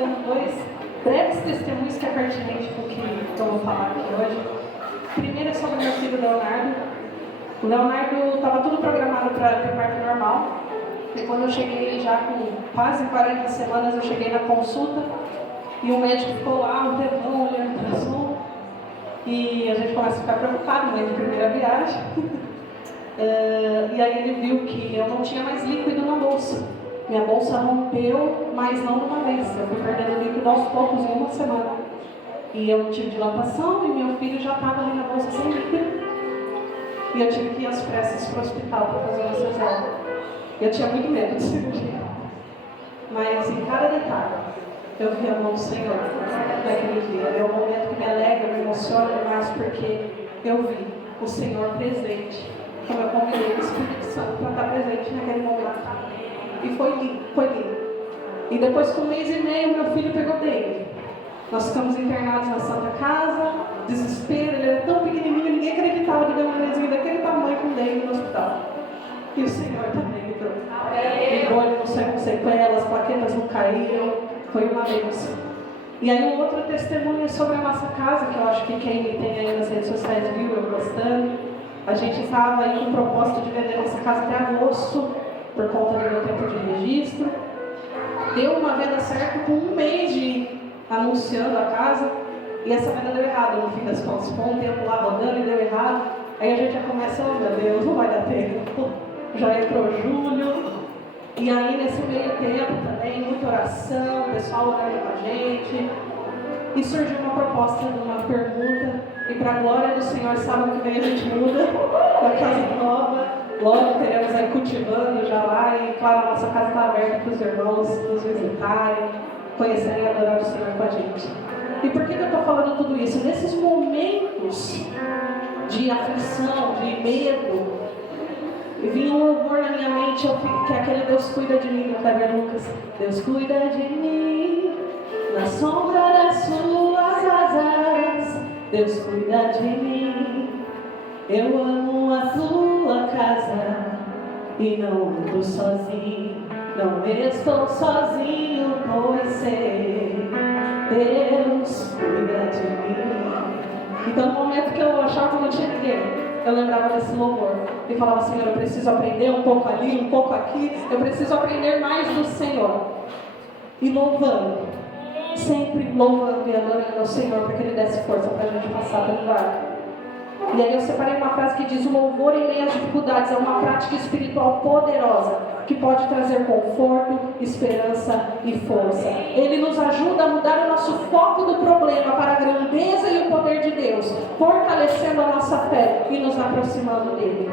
dando dois breves testemunhos que é pertinente com o que eu vou falar aqui hoje. Primeiro é sobre meu filho Leonardo. O Leonardo estava tudo programado para ter parto normal. E quando eu cheguei já com quase 40 semanas, eu cheguei na consulta e o médico ficou lá um tempão olhando para o som. E a gente começa a ficar preocupado, mãe de primeira viagem. E aí ele viu que eu não tinha mais líquido na bolsa. Minha bolsa rompeu, mas não de uma vez. Eu fui perdendo líquido aos poucos em uma semana. E eu tive dilatação e meu filho já estava ali na bolsa sem líquido. E eu tive que ir às pressas para o hospital para fazer uma cesárea. Eu tinha muito medo de cirurgia. Mas em cada detalhe, eu vi a mão do Senhor naquele dia. É um momento que me alegra, me emociona demais, porque eu vi o Senhor presente. Como eu convidei o Espírito Santo para estar presente naquele momento. E foi lindo, foi lindo. E depois, com 1 mês e meio, meu filho pegou dengue. Nós ficamos internados na Santa Casa, desespero, ele era tão pequenininho, ninguém acreditava de ver um nenenzinho daquele tamanho com dengue no hospital. E o Senhor também me deu. Ligou, ele não saiu com sequelas, plaquetas não caíram, foi uma bênção. E aí um outro testemunho é sobre a nossa casa, que eu acho que quem me tem aí nas redes sociais viu, eu gostando. A gente estava aí com o propósito de vender nossa casa até agosto, por conta do meu tempo de registro. Deu uma venda certa com 1 mês de anunciando a casa, e essa venda deu errado no fim das contas. Ficou um tempo lá rodando e deu errado. Aí a gente já começa, oh meu Deus, não vai dar tempo. Já entrou julho. E aí nesse meio tempo também, muita oração, o pessoal orando com a gente. E surgiu uma proposta, uma pergunta, e para a glória do Senhor, sábado que vem a gente muda para casa nova. Logo teremos aí cultivando já lá, e claro, a nossa casa está aberta para os irmãos nos visitarem, conhecerem e adorar o Senhor com a gente. E por que eu estou falando tudo isso? Nesses momentos de aflição, de medo, vinha um louvor na minha mente, que é aquele Deus cuida de mim, tá vendo, Lucas? Deus cuida de mim, na sombra das suas asas, Deus cuida de mim, eu amo a tua casa, e não estou sozinho, não estou sozinho, pois sei, Deus cuida de mim. Então no momento que eu achava que eu não tinha ninguém, eu lembrava desse louvor e falava, Senhor, eu preciso aprender um pouco ali, um pouco aqui, eu preciso aprender mais do Senhor. E louvando, sempre louvando e adorando ao Senhor, para que Ele desse força para a gente passar pelo vale. E aí eu separei uma frase que diz: o louvor em meio às dificuldades é uma prática espiritual poderosa, que pode trazer conforto, esperança e força. Ele nos ajuda a mudar o nosso foco do problema para a grandeza e o poder de Deus, fortalecendo a nossa fé e nos aproximando dele.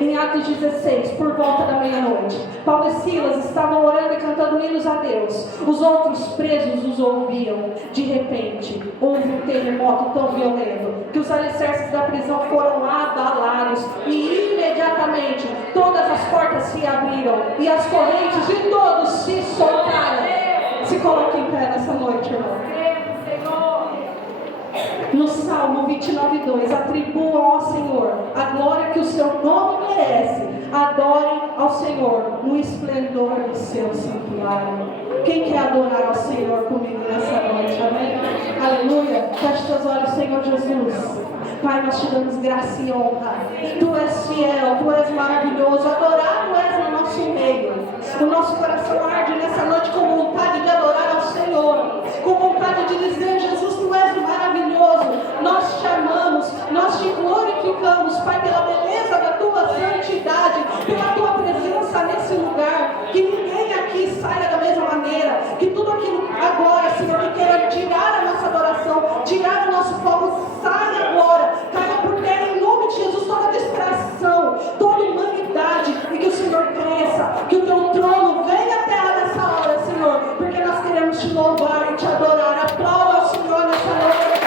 Em Atos 16, por volta da meia-noite, Paulo e Silas estavam orando e cantando hinos a Deus. Os outros presos os ouviam. De repente, houve um terremoto tão violento que os alicerces da prisão foram abalados e imediatamente todas as portas se abriram e as correntes de todos se soltaram. Se coloque em pé nessa noite, irmão. No Salmo 29:2, atribuam ao Senhor a glória que o seu nome merece. Adorem ao Senhor no esplendor do seu santuário. Quem quer adorar ao Senhor comigo nessa noite? Amém? Aleluia. Feche seus olhos, Senhor Jesus. Pai, nós te damos graça e honra. Tu és fiel, Tu és maravilhoso. Adorado és no nosso meio. O nosso coração arde nessa noite com vontade de adorar ao Senhor, com vontade de dizer: Jesus, Tu és maravilhoso. Nós te amamos, nós te glorificamos, Pai, pela beleza da Tua santidade, pela Tua presença nesse lugar. Que ninguém aqui saia da mesma maneira. Que tudo aquilo agora, Senhor, que queira tirar a nossa adoração, tirar o nosso foco, saia agora. Caia por terra em nome de Jesus toda distração, toda humanidade, e que o Senhor cresça, que o Teu trono venha à terra nessa hora, Senhor, porque nós queremos te louvar e te adorar. Aplauda ao Senhor nessa noite.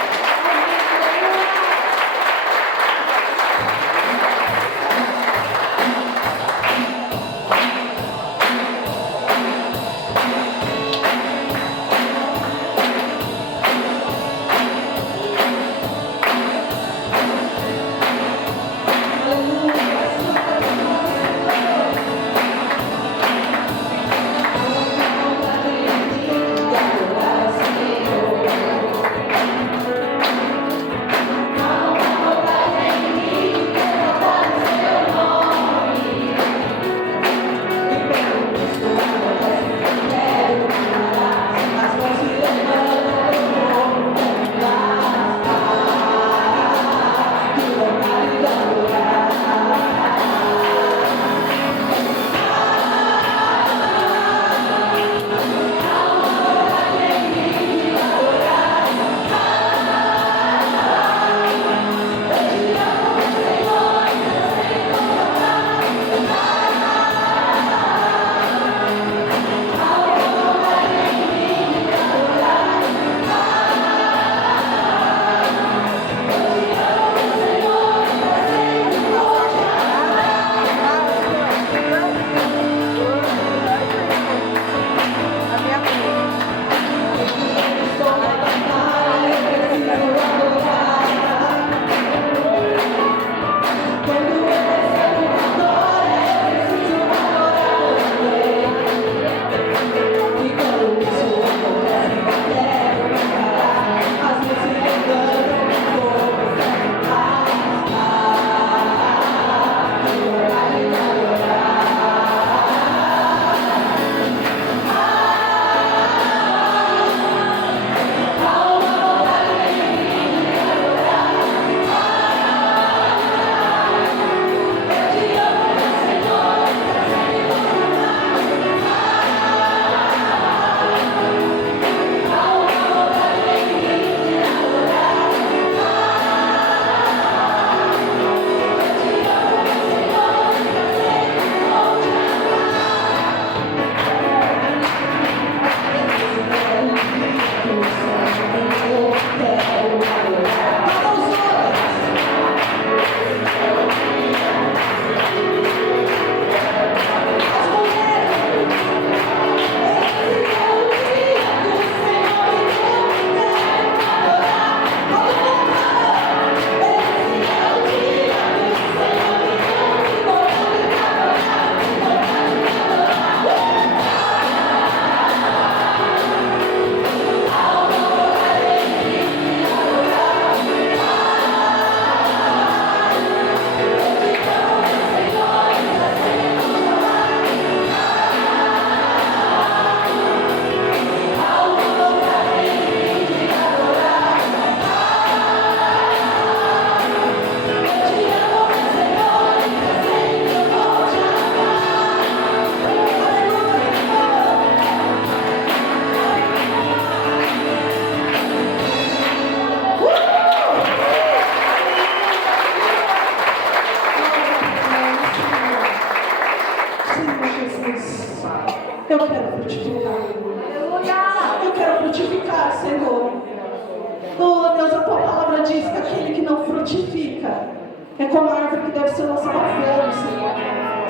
É como a árvore que deve ser lançada ao fogo, Senhor.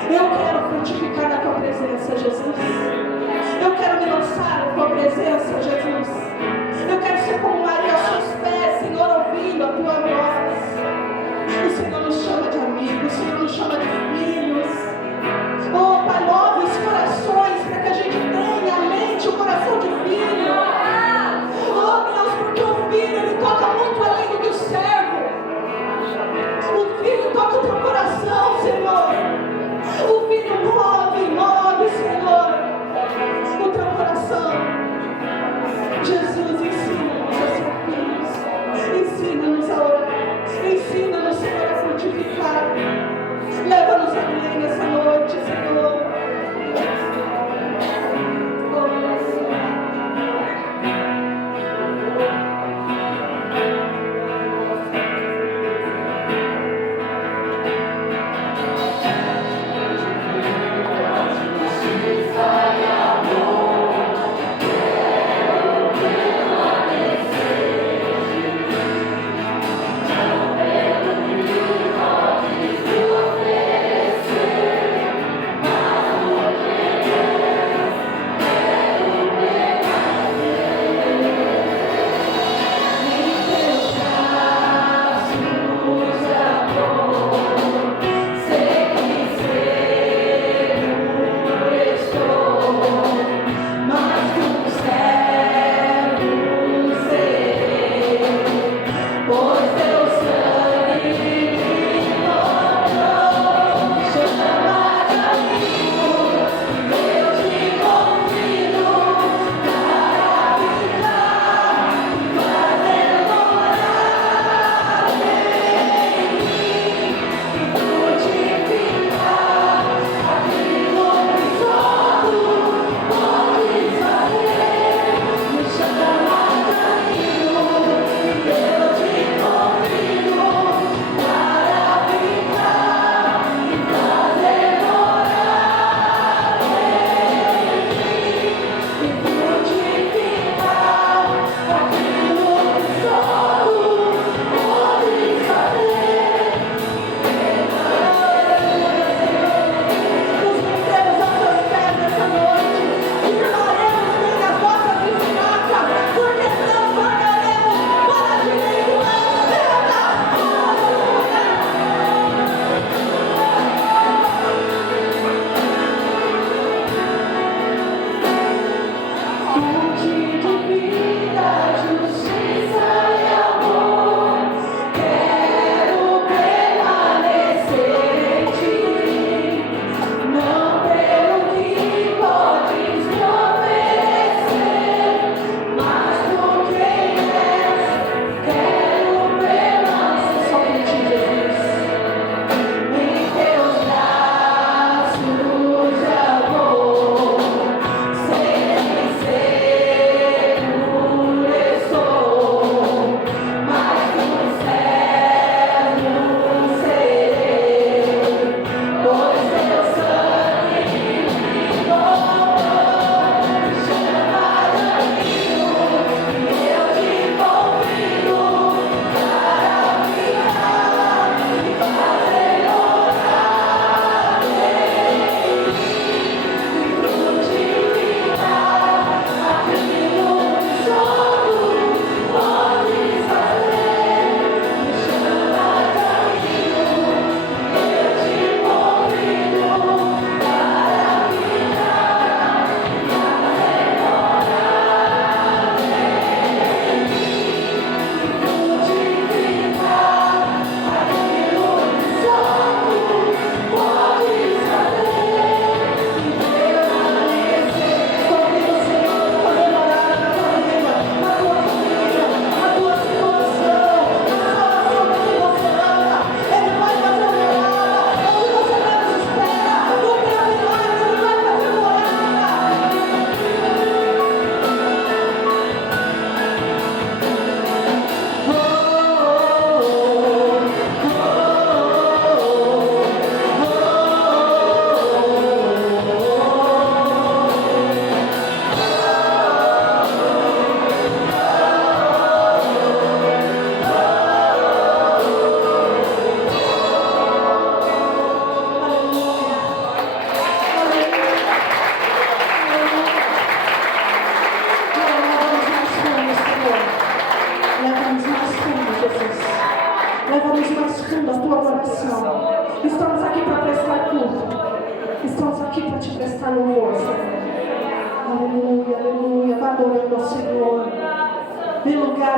Eu quero frutificar na Tua presença, Jesus. Eu quero me lançar na Tua presença, Jesus. Eu quero ser como Maria aos Teus pés, Senhor, ouvindo a Tua voz. O Senhor nos chama de amigos, o Senhor nos chama de filhos. Oh, Pai, move os corações para que a gente tenha a mente, o coração de filho. Oh, Deus, porque o filho, ele toca muito além do que o servo. O filho toca o teu coração, Senhor. O filho move, Senhor, o teu coração. Jesus, ensina-nos a ser filhos. Ensina-nos a orar. Ensina-nos, Senhor, a frutificar. Leva-nos a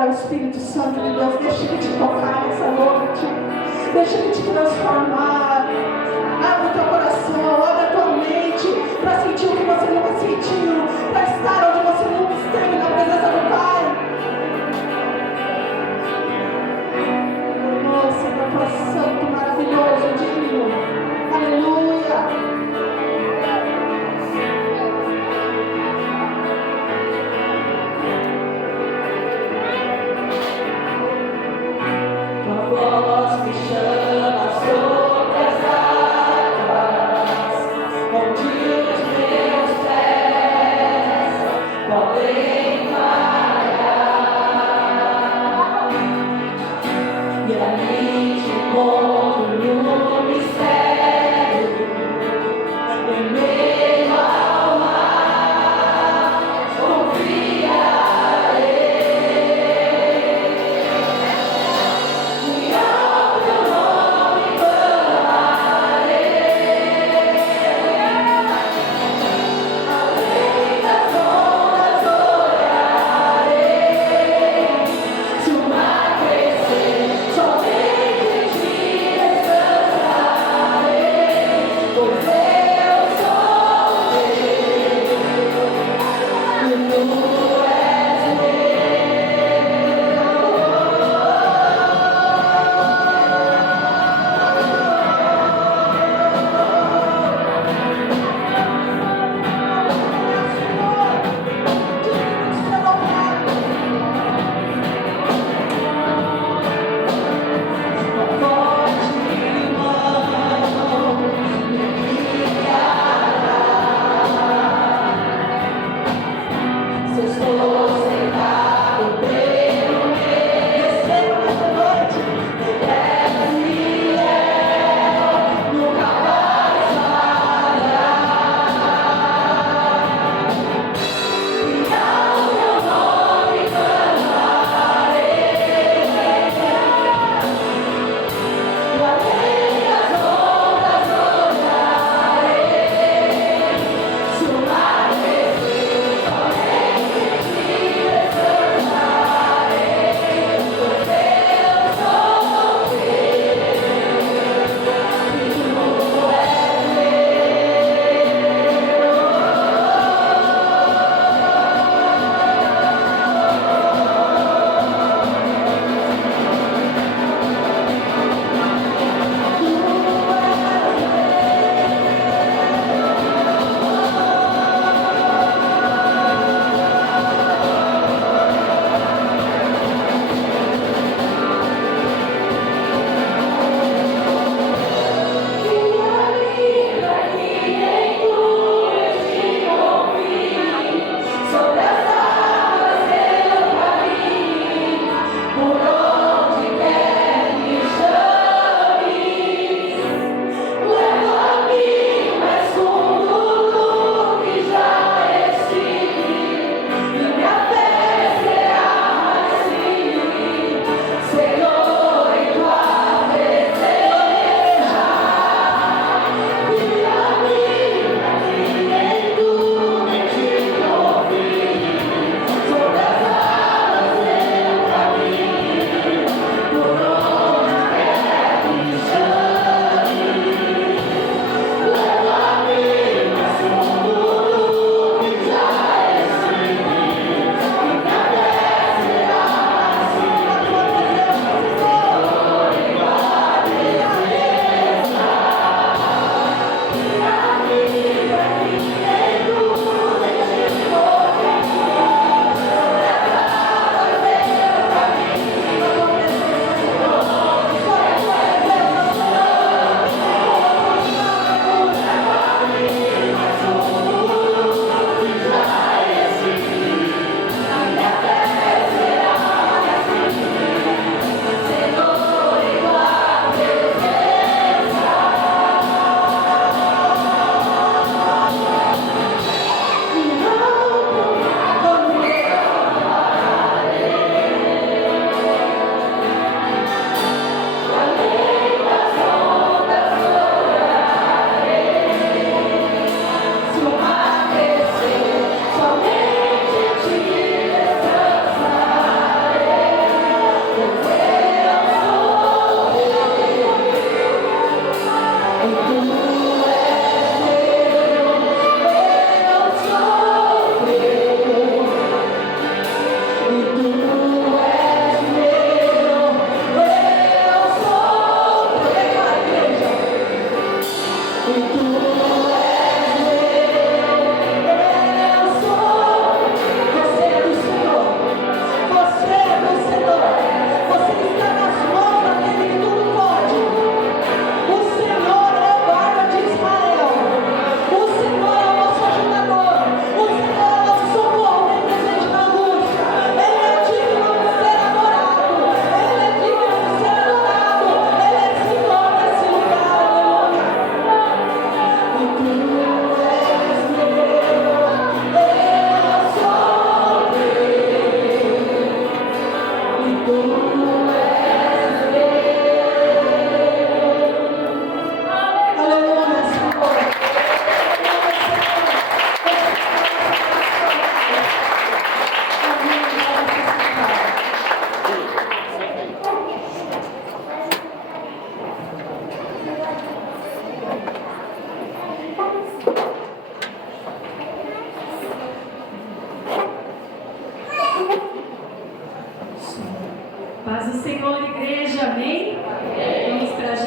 o Espírito Santo de Deus. Deixa Ele te tocar nessa noite. Deixa Ele te transformar. Abre o teu coração, abre a tua mente para sentir o que você nunca sentiu, para estar onde você nunca esteve, na presença do Pai. Oh, Senhor, tu és santo, maravilhoso, digno. Aleluia. Tua voz me chama sobre essa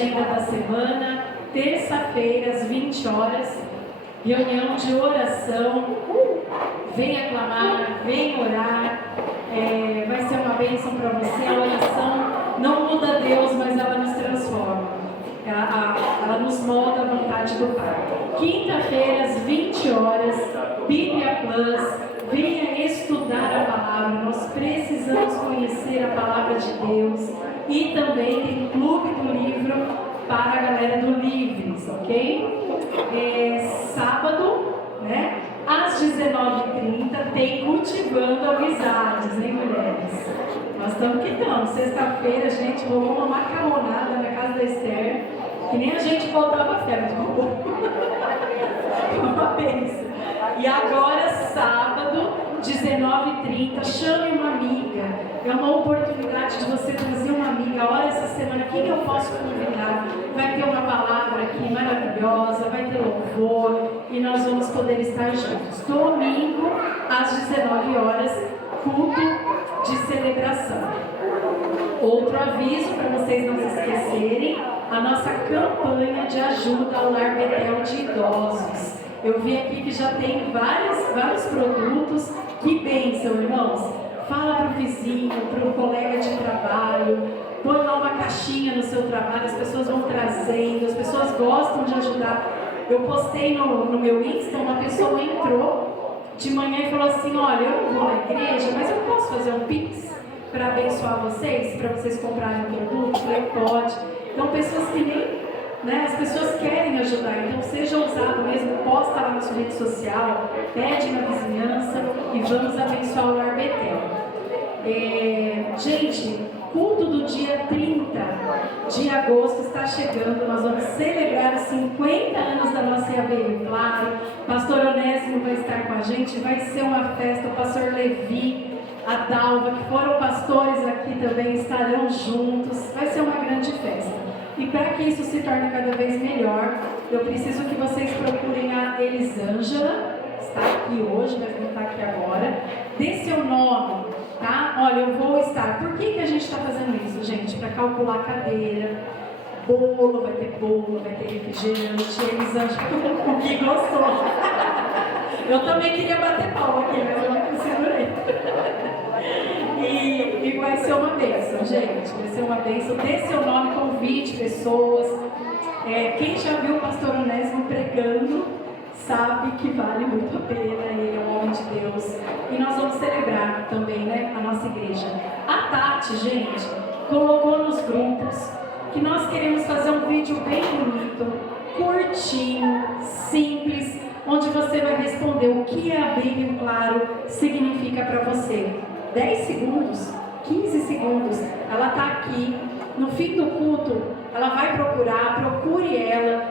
agenda da semana, terça-feira, às 20 horas, reunião de oração. Venha clamar, venha orar. Vai ser uma bênção para você. A oração não muda Deus, mas ela nos transforma. Ela nos molda a vontade do Pai. Quinta-feira, às 20 horas, Bíblia Plus. Venha estudar a palavra. Nós precisamos conhecer a palavra de Deus. E também tem o Clube do Livro para a galera do Livres, ok? Sábado, né? Às 19h30 tem Cultivando Amizades, hein, mulheres? Nós estamos que estamos. Sexta-feira, a gente rolou uma macarronada na casa da Esther, que nem a gente voltava a fé, mas rolou. Uma vez. E agora, sábado, 19h30, chame uma amiga. É uma oportunidade de você trazer uma amiga. Olha, essa semana, quem eu posso convidar? Vai ter uma palavra aqui maravilhosa, vai ter louvor e nós vamos poder estar juntos. Domingo, às 19 horas, culto de celebração. Outro aviso para vocês não se esquecerem, a nossa campanha de ajuda ao Lar Betel de idosos. Eu vi aqui que já tem vários produtos. Que bênção, irmãos! Fala para o vizinho, para o colega de trabalho, põe lá uma caixinha no seu trabalho, as pessoas vão trazendo, as pessoas gostam de ajudar. Eu postei no meu Insta, uma pessoa entrou de manhã e falou assim: olha, eu não vou na igreja, mas eu posso fazer um Pix para abençoar vocês, para vocês comprarem um produto? Eu falei, pode. Então, pessoas que nem... as pessoas querem ajudar, então seja ousado mesmo, posta lá na sua rede social, pede na vizinhança e vamos abençoar o Lar Betel. Gente, culto do dia 30 de agosto está chegando, nós vamos celebrar os 50 anos da nossa IAB, claro. Pastor Onésimo vai estar com a gente, vai ser uma festa. O pastor Levi, a Dalva, que foram pastores aqui também, estarão juntos, vai ser uma grande festa. E para que isso se torne cada vez melhor, eu preciso que vocês procurem a Elisângela, está aqui hoje, mas não está aqui agora. Dê seu nome, tá? Olha, eu vou estar. Por que a gente está fazendo isso, gente? Para calcular a cadeira, bolo, vai ter refrigerante. Elisângela, o que gostou? Eu também queria bater palma aqui, mas eu não segurei. E vai ser uma bênção, gente. Vai ser uma bênção. Dê seu nome, convide pessoas. Quem já viu o pastor Onésimo pregando sabe que vale muito a pena. Ele é um homem de Deus. E nós vamos celebrar também, né, a nossa igreja. A Tati, gente, colocou nos grupos que nós queremos fazer um vídeo bem bonito, curtinho, simples, onde você vai responder o que a Bíblia, claro, significa para você. 10 segundos, 15 segundos, ela está aqui. No fim do culto, ela vai procurar, procure ela,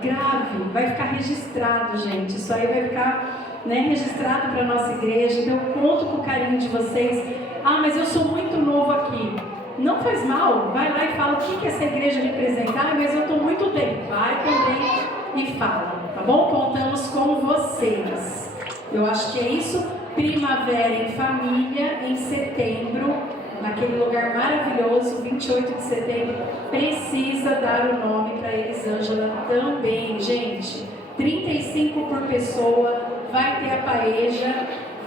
grave, vai ficar registrado, gente. Isso aí vai ficar, registrado para a nossa igreja. Então, eu conto com o carinho de vocês. Ah, mas eu sou muito novo aqui. Não faz mal, vai lá e fala o que essa igreja representa. Ah, mas eu estou muito bem. Vai também e fala, tá bom? Contamos com vocês. Eu acho que é isso. Primavera em Família, em setembro, naquele lugar maravilhoso, 28 de setembro, precisa dar o nome para Elisângela também, gente. 35 por pessoa, vai ter a paeja,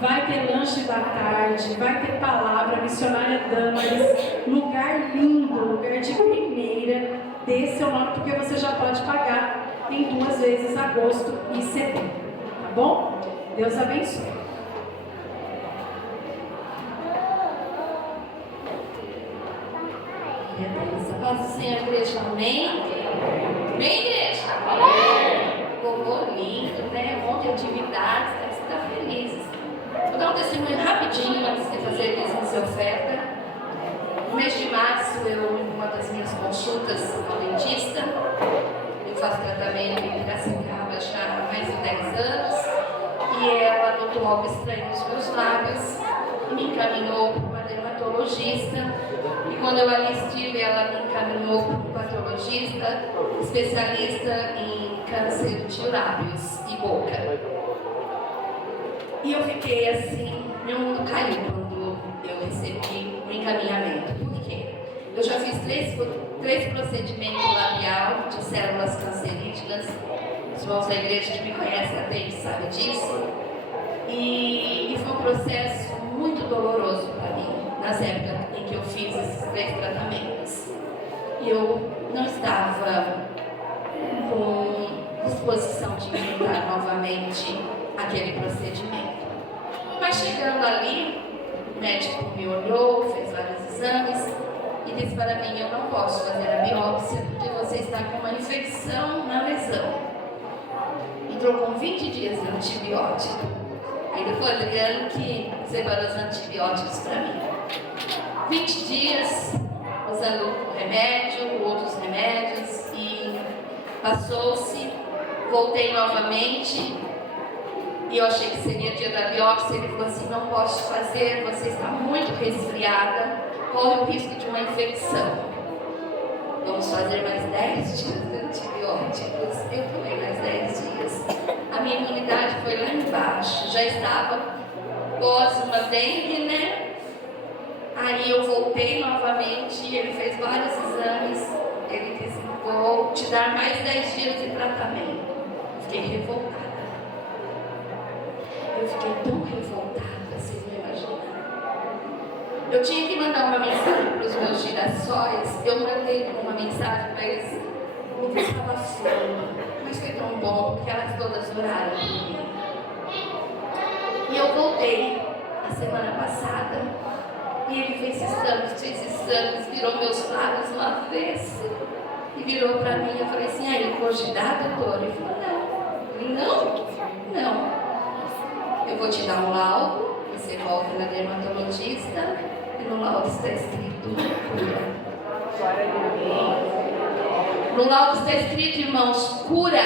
vai ter lanche da tarde, vai ter palavra, missionária Damaris, lugar lindo, lugar de primeira. Dê seu nome, porque você já pode pagar em 2 vezes, agosto e setembro, tá bom? Deus abençoe. Paz do Senhor, igreja, amém? Amém, igreja? Amém! Louvor lindo, né? Um monte de atividades, deve estar felizes. Vou dar um testemunho rapidinho antes de fazer dízimo de oferta. No mês de março, uma das minhas consultas ao dentista, eu faço tratamento em Piracicaba já há mais de 10 anos, e ela notou algo estranho nos meus lábios e me encaminhou para uma dermatologista. E quando eu ali estive, ela me encaminhou para um patologista especialista em câncer de lábios e boca. E eu fiquei assim, meu mundo caiu quando eu recebi o encaminhamento. Por quê? Eu já fiz 3 3 procedimentos labial de células cancerígenas. Os irmãos da igreja que me conhecem até eles sabem disso. E foi um processo muito doloroso para mim, nas épocas em que eu fiz esses 3 tratamentos. Eu não estava com disposição de enfrentar novamente aquele procedimento. Mas chegando ali, o médico me olhou, fez vários exames e disse para mim: eu não posso fazer a biópsia porque você está com uma infecção na lesão. Entrou com 20 dias de antibiótico. Ainda foi o Adriano que separou os antibióticos para mim. 20 dias usando remédio, outros remédios, e passou-se, voltei novamente. E eu achei que seria dia da biópsia. Ele falou assim: não posso fazer, você está muito resfriada, corre o risco de uma infecção. Vamos fazer mais 10 dias de antibióticos. Eu tomei mais 10 dias. A minha imunidade foi lá embaixo, já estava pós uma dengue, né? Aí eu voltei novamente, ele fez vários exames, ele disse: vou te dar mais 10 dias de tratamento. Fiquei revoltada. Eu fiquei tão revoltada, vocês não imaginam. Eu tinha que mandar uma mensagem para os meus girassóis. Eu mandei uma mensagem para eles, me estava fome, mas foi tão bom, porque elas todas oraram por mim. E eu voltei na semana passada, e ele fez exames, virou meus lábios no avesso, e virou para mim. Eu falei assim: aí, pode dar, doutor? Ele falou: não. Eu vou te dar um laudo, você volta na dermatologista, e no laudo está escrito cura. No laudo está escrito, irmãos, cura.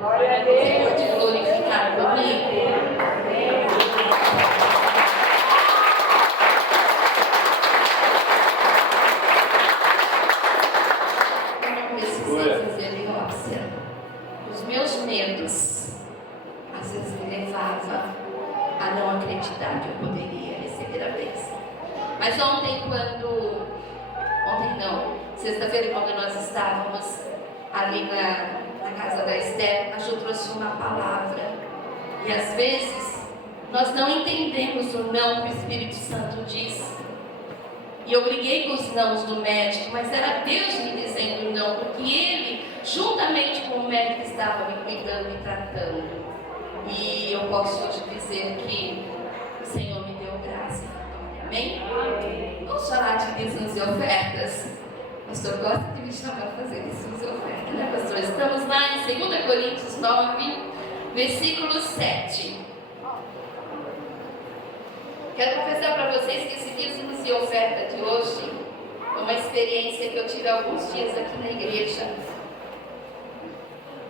Você pode glorificar comigo? Eu não precisei fazer biópsia. Os meus medos, às vezes, me levavam a não acreditar que eu poderia receber a bênção. Mas sexta-feira, quando nós estávamos ali na casa da Esther, a Ju trouxe uma palavra. E às vezes nós não entendemos o não que o Espírito Santo diz. E eu briguei com os nãos do médico, mas era Deus me dizendo não, porque Ele, juntamente com o médico, estava me cuidando e tratando. E eu posso hoje dizer que o Senhor me deu graça. Amém? Vamos falar de dízimos e ofertas. O pastor gosta de me chamar para fazer dízimos e ofertas, né, pastor? Estamos lá em 2 Coríntios 9, versículo 7. Quero confessar para vocês que esse dízimos e oferta de hoje é uma experiência que eu tive há alguns dias aqui na igreja.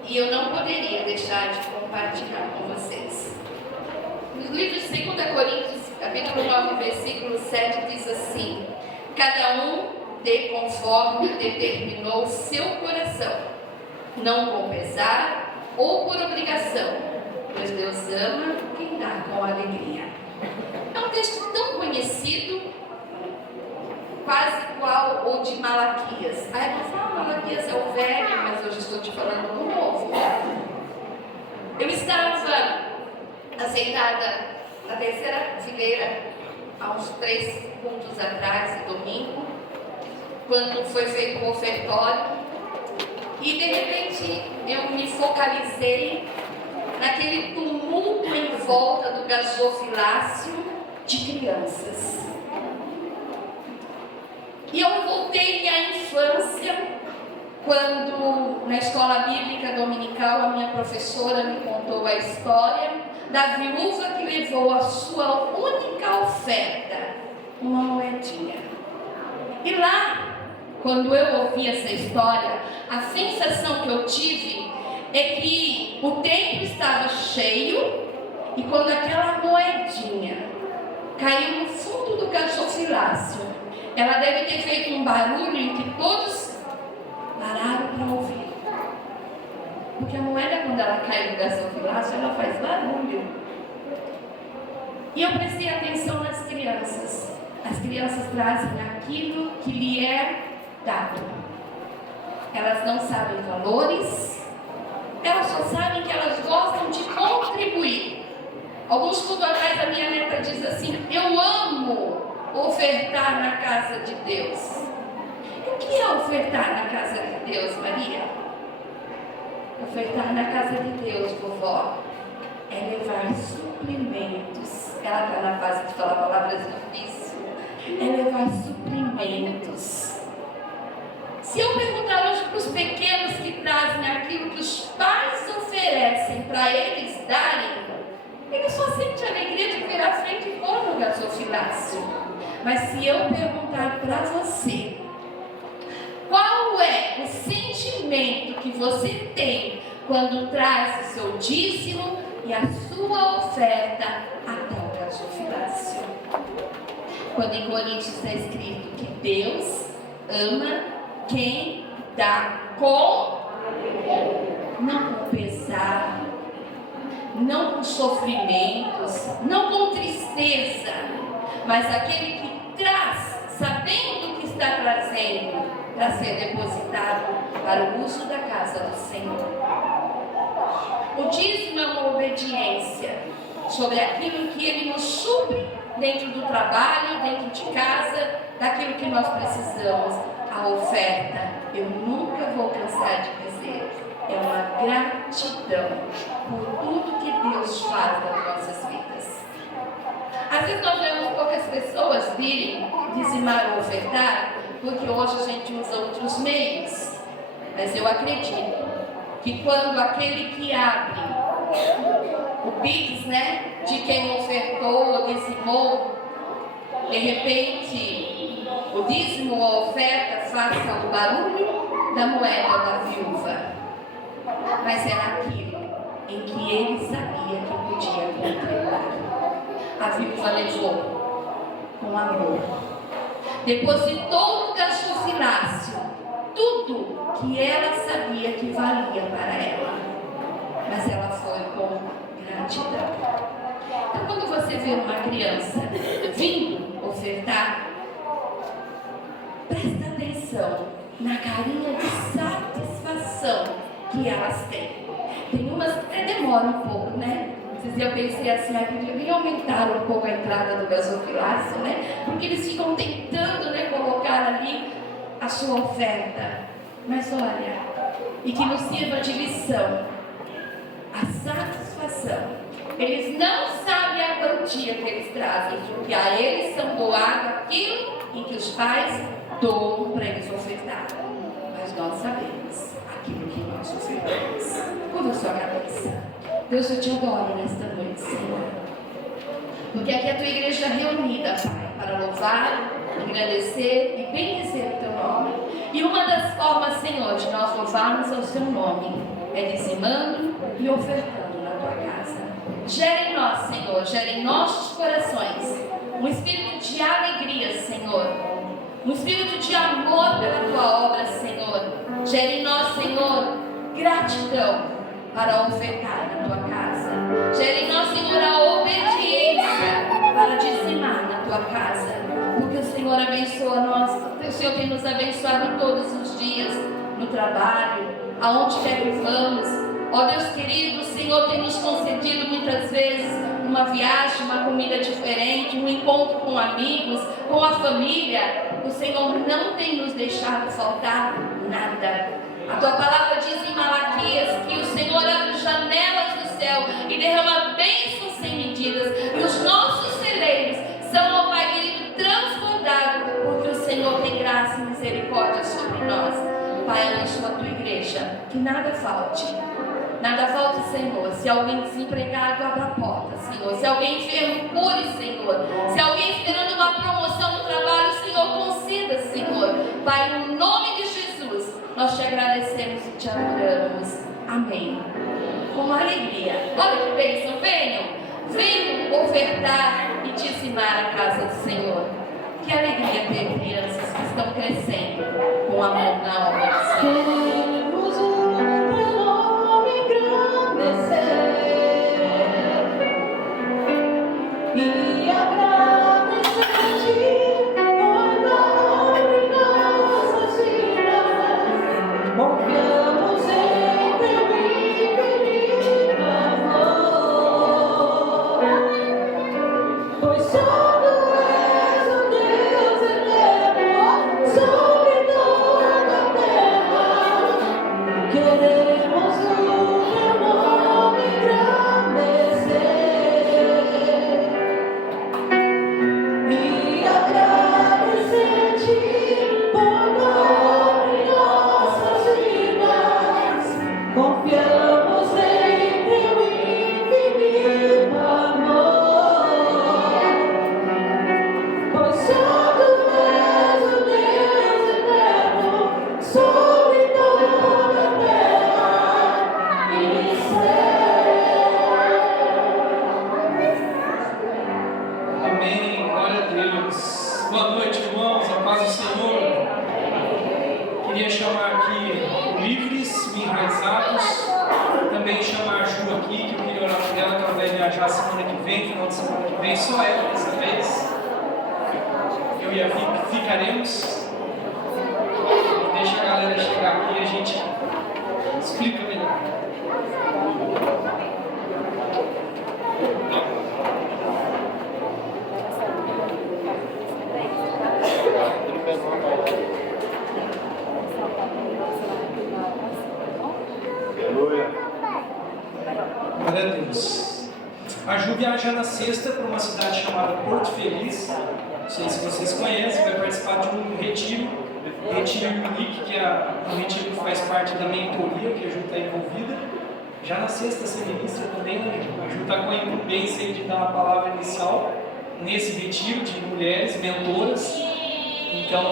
E eu não poderia deixar de compartilhar com vocês. No livro de 2 Coríntios, capítulo 9, versículo 7, diz assim: cada um dê conforme determinou seu coração, não com pesar ou por obrigação, pois Deus ama quem dá com alegria. É um texto tão conhecido, quase igual ou de Malaquias. Aí eu falo: Malaquias é o velho, mas hoje estou te falando do novo. Eu estava sentada na terceira fileira, há uns 3 cultos atrás, domingo, quando foi feito o ofertório, e de repente eu me focalizei naquele tumulto em volta do gasofilácio de crianças. E eu voltei à infância, quando na escola bíblica dominical a minha professora me contou a história da viúva que levou a sua única oferta, uma moedinha. E lá, quando eu ouvi essa história, a sensação que eu tive é que o templo estava cheio, e quando aquela moedinha caiu no fundo do gasofilácio, ela deve ter feito um barulho em que todos pararam para ouvir. Porque a moeda, quando ela cai no gasofilácio, ela faz barulho. E eu prestei atenção nas crianças. As crianças trazem aquilo que lhe é dado. elas não sabem valores, elas só sabem que elas gostam de contribuir. Alguns cultos atrás, a minha neta diz assim: eu amo ofertar na casa de Deus. O que é ofertar na casa de Deus, Maria? Ofertar na casa de Deus, vovó, é levar suprimentos. Ela está na fase de falar palavras difíceis. É levar suprimentos. Se eu perguntar hoje para os pequenos que trazem aquilo que os pais oferecem para eles darem, eles só sentem alegria de vir à frente e pôr no gasofilácio. Mas se eu perguntar para você, qual é o sentimento que você tem quando traz o seu dízimo e a sua oferta até o gasofilácio? Quando em Coríntios está escrito que Deus ama quem dá com, não com pesar, não com sofrimentos, não com tristeza, mas aquele que traz, sabendo o que está trazendo, para ser depositado para o uso da casa do Senhor. O dízimo é uma obediência sobre aquilo que Ele nos supre dentro do trabalho, dentro de casa, daquilo que nós precisamos. A oferta, eu nunca vou cansar de dizer, é uma gratidão por tudo que Deus faz nas nossas vidas. Às vezes nós vemos poucas pessoas virem dizimar ou ofertar, porque hoje a gente usa outros meios. Mas eu acredito que quando aquele que abre o Pix, de quem ofertou, dizimou, de repente o dízimo ou a oferta faça o barulho da moeda da viúva. Mas era aquilo em que ele sabia que podia contribuir. A viúva levou com amor. Depositou no gasofilácio tudo que ela sabia que valia para ela. Mas ela foi com gratidão. Então, quando você vê uma criança vindo ofertar, presta atenção na carinha de satisfação que elas têm. Tem umas que até demoram um pouco, Eu pensei assim, podia nem aumentar um pouco a entrada do gasofilácio, Porque eles ficam tentando, colocar ali a sua oferta. Mas olha, e que nos sirva de lição, a satisfação. Eles não sabem a quantia que eles trazem, porque a eles são doado aquilo em que os pais doam para eles ofertar. Mas nós sabemos aquilo que nós ofertamos. Curva a sua cabeça. Deus, eu te adoro nesta noite, Senhor. Porque aqui é a tua igreja reunida, Pai, para louvar, agradecer e bendizer o teu nome. E uma das formas, Senhor, de nós louvarmos ao seu nome é dizimando e ofertando na tua casa. Gera em nós, Senhor, gera em nossos corações um espírito de alegria, Senhor. Um espírito de amor pela tua obra, Senhor. Gera em nós, Senhor, gratidão para ofertar na tua casa. Gera em nós, Senhor, a obediência para dizimar na tua casa. Porque o Senhor abençoa nós. O Senhor tem nos abençoado todos os dias, no trabalho, aonde quer que vamos. Ó Deus querido, o Senhor tem nos concedido muitas vezes uma viagem, uma comida diferente, um encontro com amigos, com a família. O Senhor não tem nos deixado faltar nada. A tua palavra diz em Malaquias que o Senhor abre janelas do céu e derrama bênçãos sem medidas. E os nossos celeiros são, ó Pai querido, transbordados, porque o Senhor tem graça e misericórdia sobre nós. Pai, abençoa a tua igreja, que nada falte. Nada falte, Senhor. Se alguém desempregado, abra a porta, Senhor. Se alguém enfermo, cure, Senhor. Se alguém esperando uma promoção no trabalho, Senhor, conceda, Senhor. Pai, no nome de Jesus, nós te agradecemos e te adoramos. Amém. Com alegria. Olha que bênção. Venham ofertar e dizimar a casa do Senhor. Que alegria ter crianças que estão crescendo com amor na obra do Senhor. Bom Glória a Deus. A Ju viaja na sexta para uma cidade chamada Porto Feliz. Não sei se vocês conhecem, vai participar de um retiro Unique, que é um retiro que faz parte da mentoria que a Ju está envolvida. Já na sexta você ministra também, né? A Ju está com a incumbência de dar a palavra inicial nesse retiro de mulheres mentoras. Então,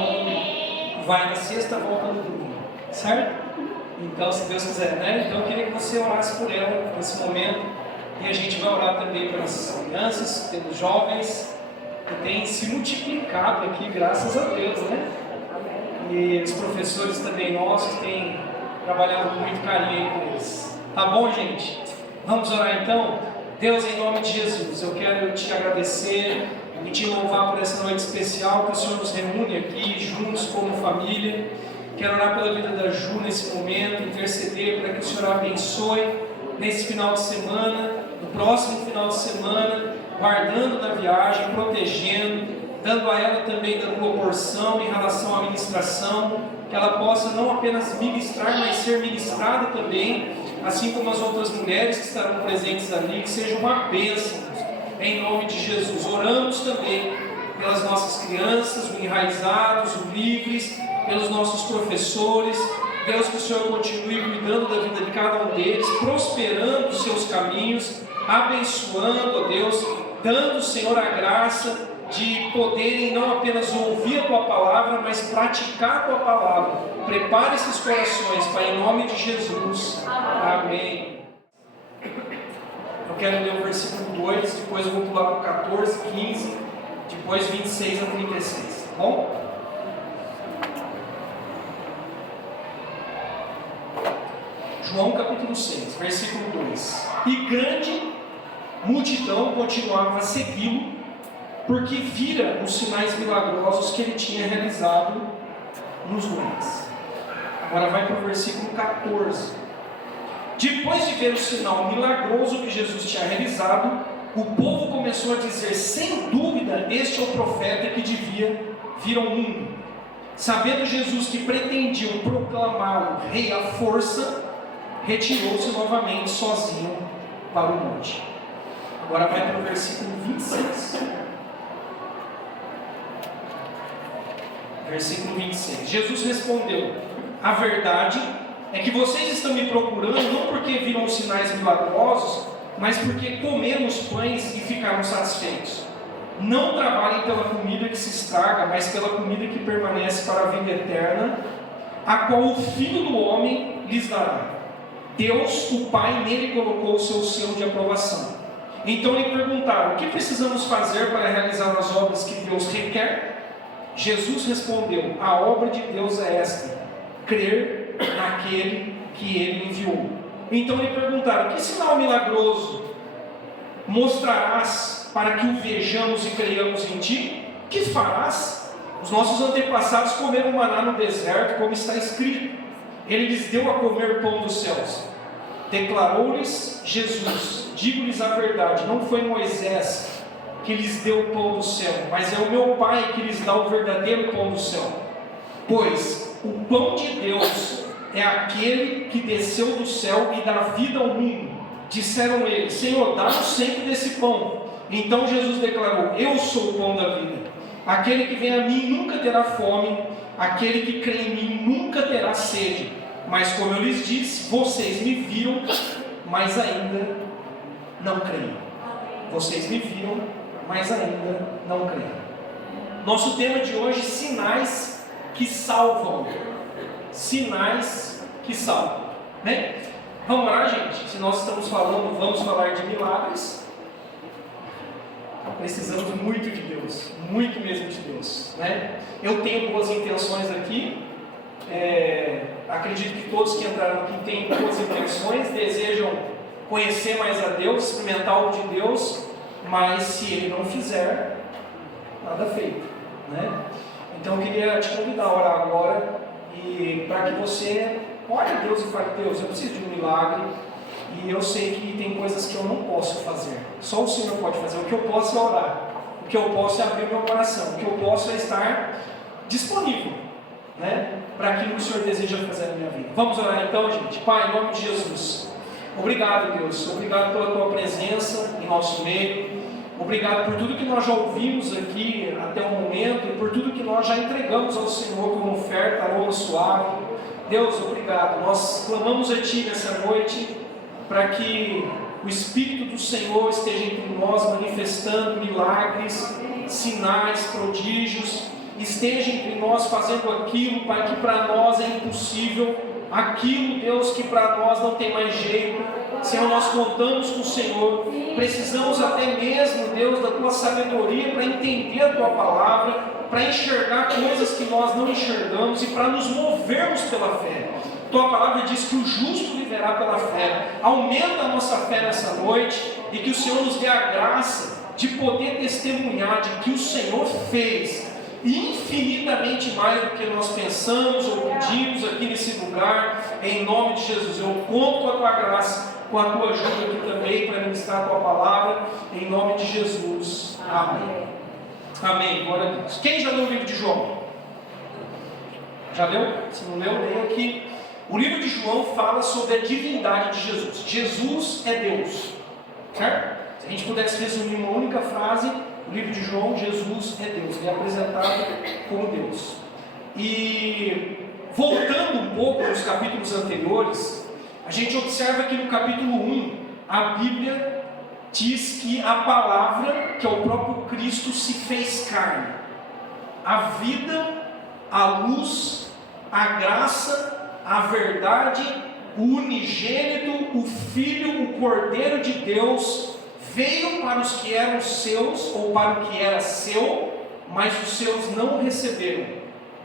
vai na sexta, volta no domingo, certo? Então, se Deus quiser, né? Então, eu queria que você orasse por ela nesse momento. E a gente vai orar também pelas crianças, pelos jovens, que têm se multiplicado aqui, graças a Deus, né? E os professores também nossos têm trabalhado com muito carinho aí com eles. Tá bom, gente? Vamos orar então? Deus, em nome de Jesus, eu quero te agradecer e te louvar por essa noite especial que o Senhor nos reúne aqui juntos como família. Quero orar pela vida da Ju nesse momento, interceder para que o Senhor a abençoe nesse final de semana, no próximo final de semana, guardando na viagem, protegendo, dando a ela também da tua porção em relação à ministração, que ela possa não apenas ministrar, mas ser ministrada também, assim como as outras mulheres que estarão presentes ali, que seja uma bênção, em nome de Jesus. Oramos também pelas nossas crianças, os enraizados, os livres, pelos nossos professores. Deus, que o Senhor continue cuidando da vida de cada um deles, prosperando os seus caminhos, abençoando, ó Deus, dando, Senhor, a graça de poderem não apenas ouvir a Tua Palavra, mas praticar a Tua Palavra. Prepare esses corações, Pai, em nome de Jesus. Amém. Eu quero ler o versículo 2, depois eu vou pular para o 14, 15, depois 26 a 36, tá bom? João capítulo 6, versículo 2. E grande multidão continuava a segui-lo, porque vira os sinais milagrosos que ele tinha realizado nos doentes. Agora vai para o versículo 14. Depois de ver o sinal milagroso que Jesus tinha realizado, o povo começou a dizer: sem dúvida, este é o profeta que devia vir ao mundo. Sabendo Jesus que pretendiam proclamá-lo rei à força, retirou-se novamente sozinho para o monte. Agora vai para o versículo 26. Versículo 26. Jesus respondeu: a verdade é que vocês estão me procurando não porque viram os sinais milagrosos, mas porque comeram os pães e ficaram satisfeitos. Não trabalhem pela comida que se estraga, mas pela comida que permanece para a vida eterna, a qual o Filho do Homem lhes dará. Deus, o Pai, nele colocou o seu selo de aprovação. Então lhe perguntaram: o que precisamos fazer para realizar as obras que Deus requer? Jesus respondeu: a obra de Deus é esta, crer naquele que ele enviou. Então lhe perguntaram: que sinal milagroso mostrarás para que o vejamos e creiamos em ti? Que farás? Os nossos antepassados comeram maná no deserto, como está escrito: ele lhes deu a comer pão dos céus. Declarou-lhes Jesus: digo-lhes a verdade, não foi Moisés que lhes deu o pão do céu, mas é o meu Pai que lhes dá o verdadeiro pão do céu. Pois o pão de Deus é aquele que desceu do céu e dá vida ao mundo. Disseram eles: Senhor, dá-nos sempre desse pão. Então Jesus declarou: Eu sou o pão da vida. Aquele que vem a mim nunca terá fome, aquele que crê em mim nunca terá sede. Mas como eu lhes disse, vocês me viram, mas ainda não creem. Vocês me viram, mas ainda não creem. Nosso tema de hoje: sinais que salvam. Sinais que salvam. Né? Vamos orar, gente? Se nós estamos falando, vamos falar de milagres. Precisamos muito de Deus, muito mesmo de Deus. Né? Eu tenho boas intenções aqui. Acredito que todos que entraram aqui têm boas intenções, desejam conhecer mais a Deus, experimentar algo de Deus, mas se Ele não fizer, nada feito. Né? Então eu queria te convidar a orar agora, e para que você ore a Deus e fale: Deus, eu preciso de um milagre, e eu sei que tem coisas que eu não posso fazer, só o Senhor pode fazer. O que eu posso é orar, o que eu posso é abrir meu coração, o que eu posso é estar disponível, né, para aquilo que o Senhor deseja fazer na minha vida. Vamos orar então, gente. Pai, em nome de Jesus, obrigado, Deus, obrigado pela Tua presença em nosso meio, obrigado por tudo que nós já ouvimos aqui até o momento, e por tudo que nós já entregamos ao Senhor como oferta, aroma suave. Deus, obrigado. Nós clamamos a Ti nessa noite, para que o Espírito do Senhor esteja entre nós, manifestando milagres, sinais, prodígios, esteja entre nós fazendo aquilo, Pai, que para nós é impossível, aquilo, Deus, que para nós não tem mais jeito. Senhor, nós contamos com o Senhor, precisamos até mesmo, Deus, da Tua sabedoria para entender a Tua palavra, para enxergar coisas que nós não enxergamos e para nos movermos pela fé. Tua palavra diz que o justo viverá pela fé. Aumenta a nossa fé nessa noite, e que o Senhor nos dê a graça de poder testemunhar de que o Senhor fez infinitamente mais do que nós pensamos ou pedimos aqui nesse lugar. Em nome de Jesus, eu conto com a Tua graça, com a Tua ajuda aqui também para ministrar a Tua palavra, em nome de Jesus. Amém. Amém, glória a Deus. Quem já leu o livro de João? Já leu? Se não leu, leia aqui. O livro de João fala sobre a divindade de Jesus. Jesus é Deus, certo? Se a gente pudesse resumir uma única frase, o livro de João: Jesus é Deus. Ele é apresentado como Deus. E voltando um pouco nos capítulos anteriores, a gente observa que no capítulo 1, a Bíblia diz que a palavra, que é o próprio Cristo, se fez carne. A vida, a luz, a graça, a verdade, o unigênito, o Filho, o Cordeiro de Deus, veio para os que eram seus, ou para o que era seu, mas os seus não o receberam.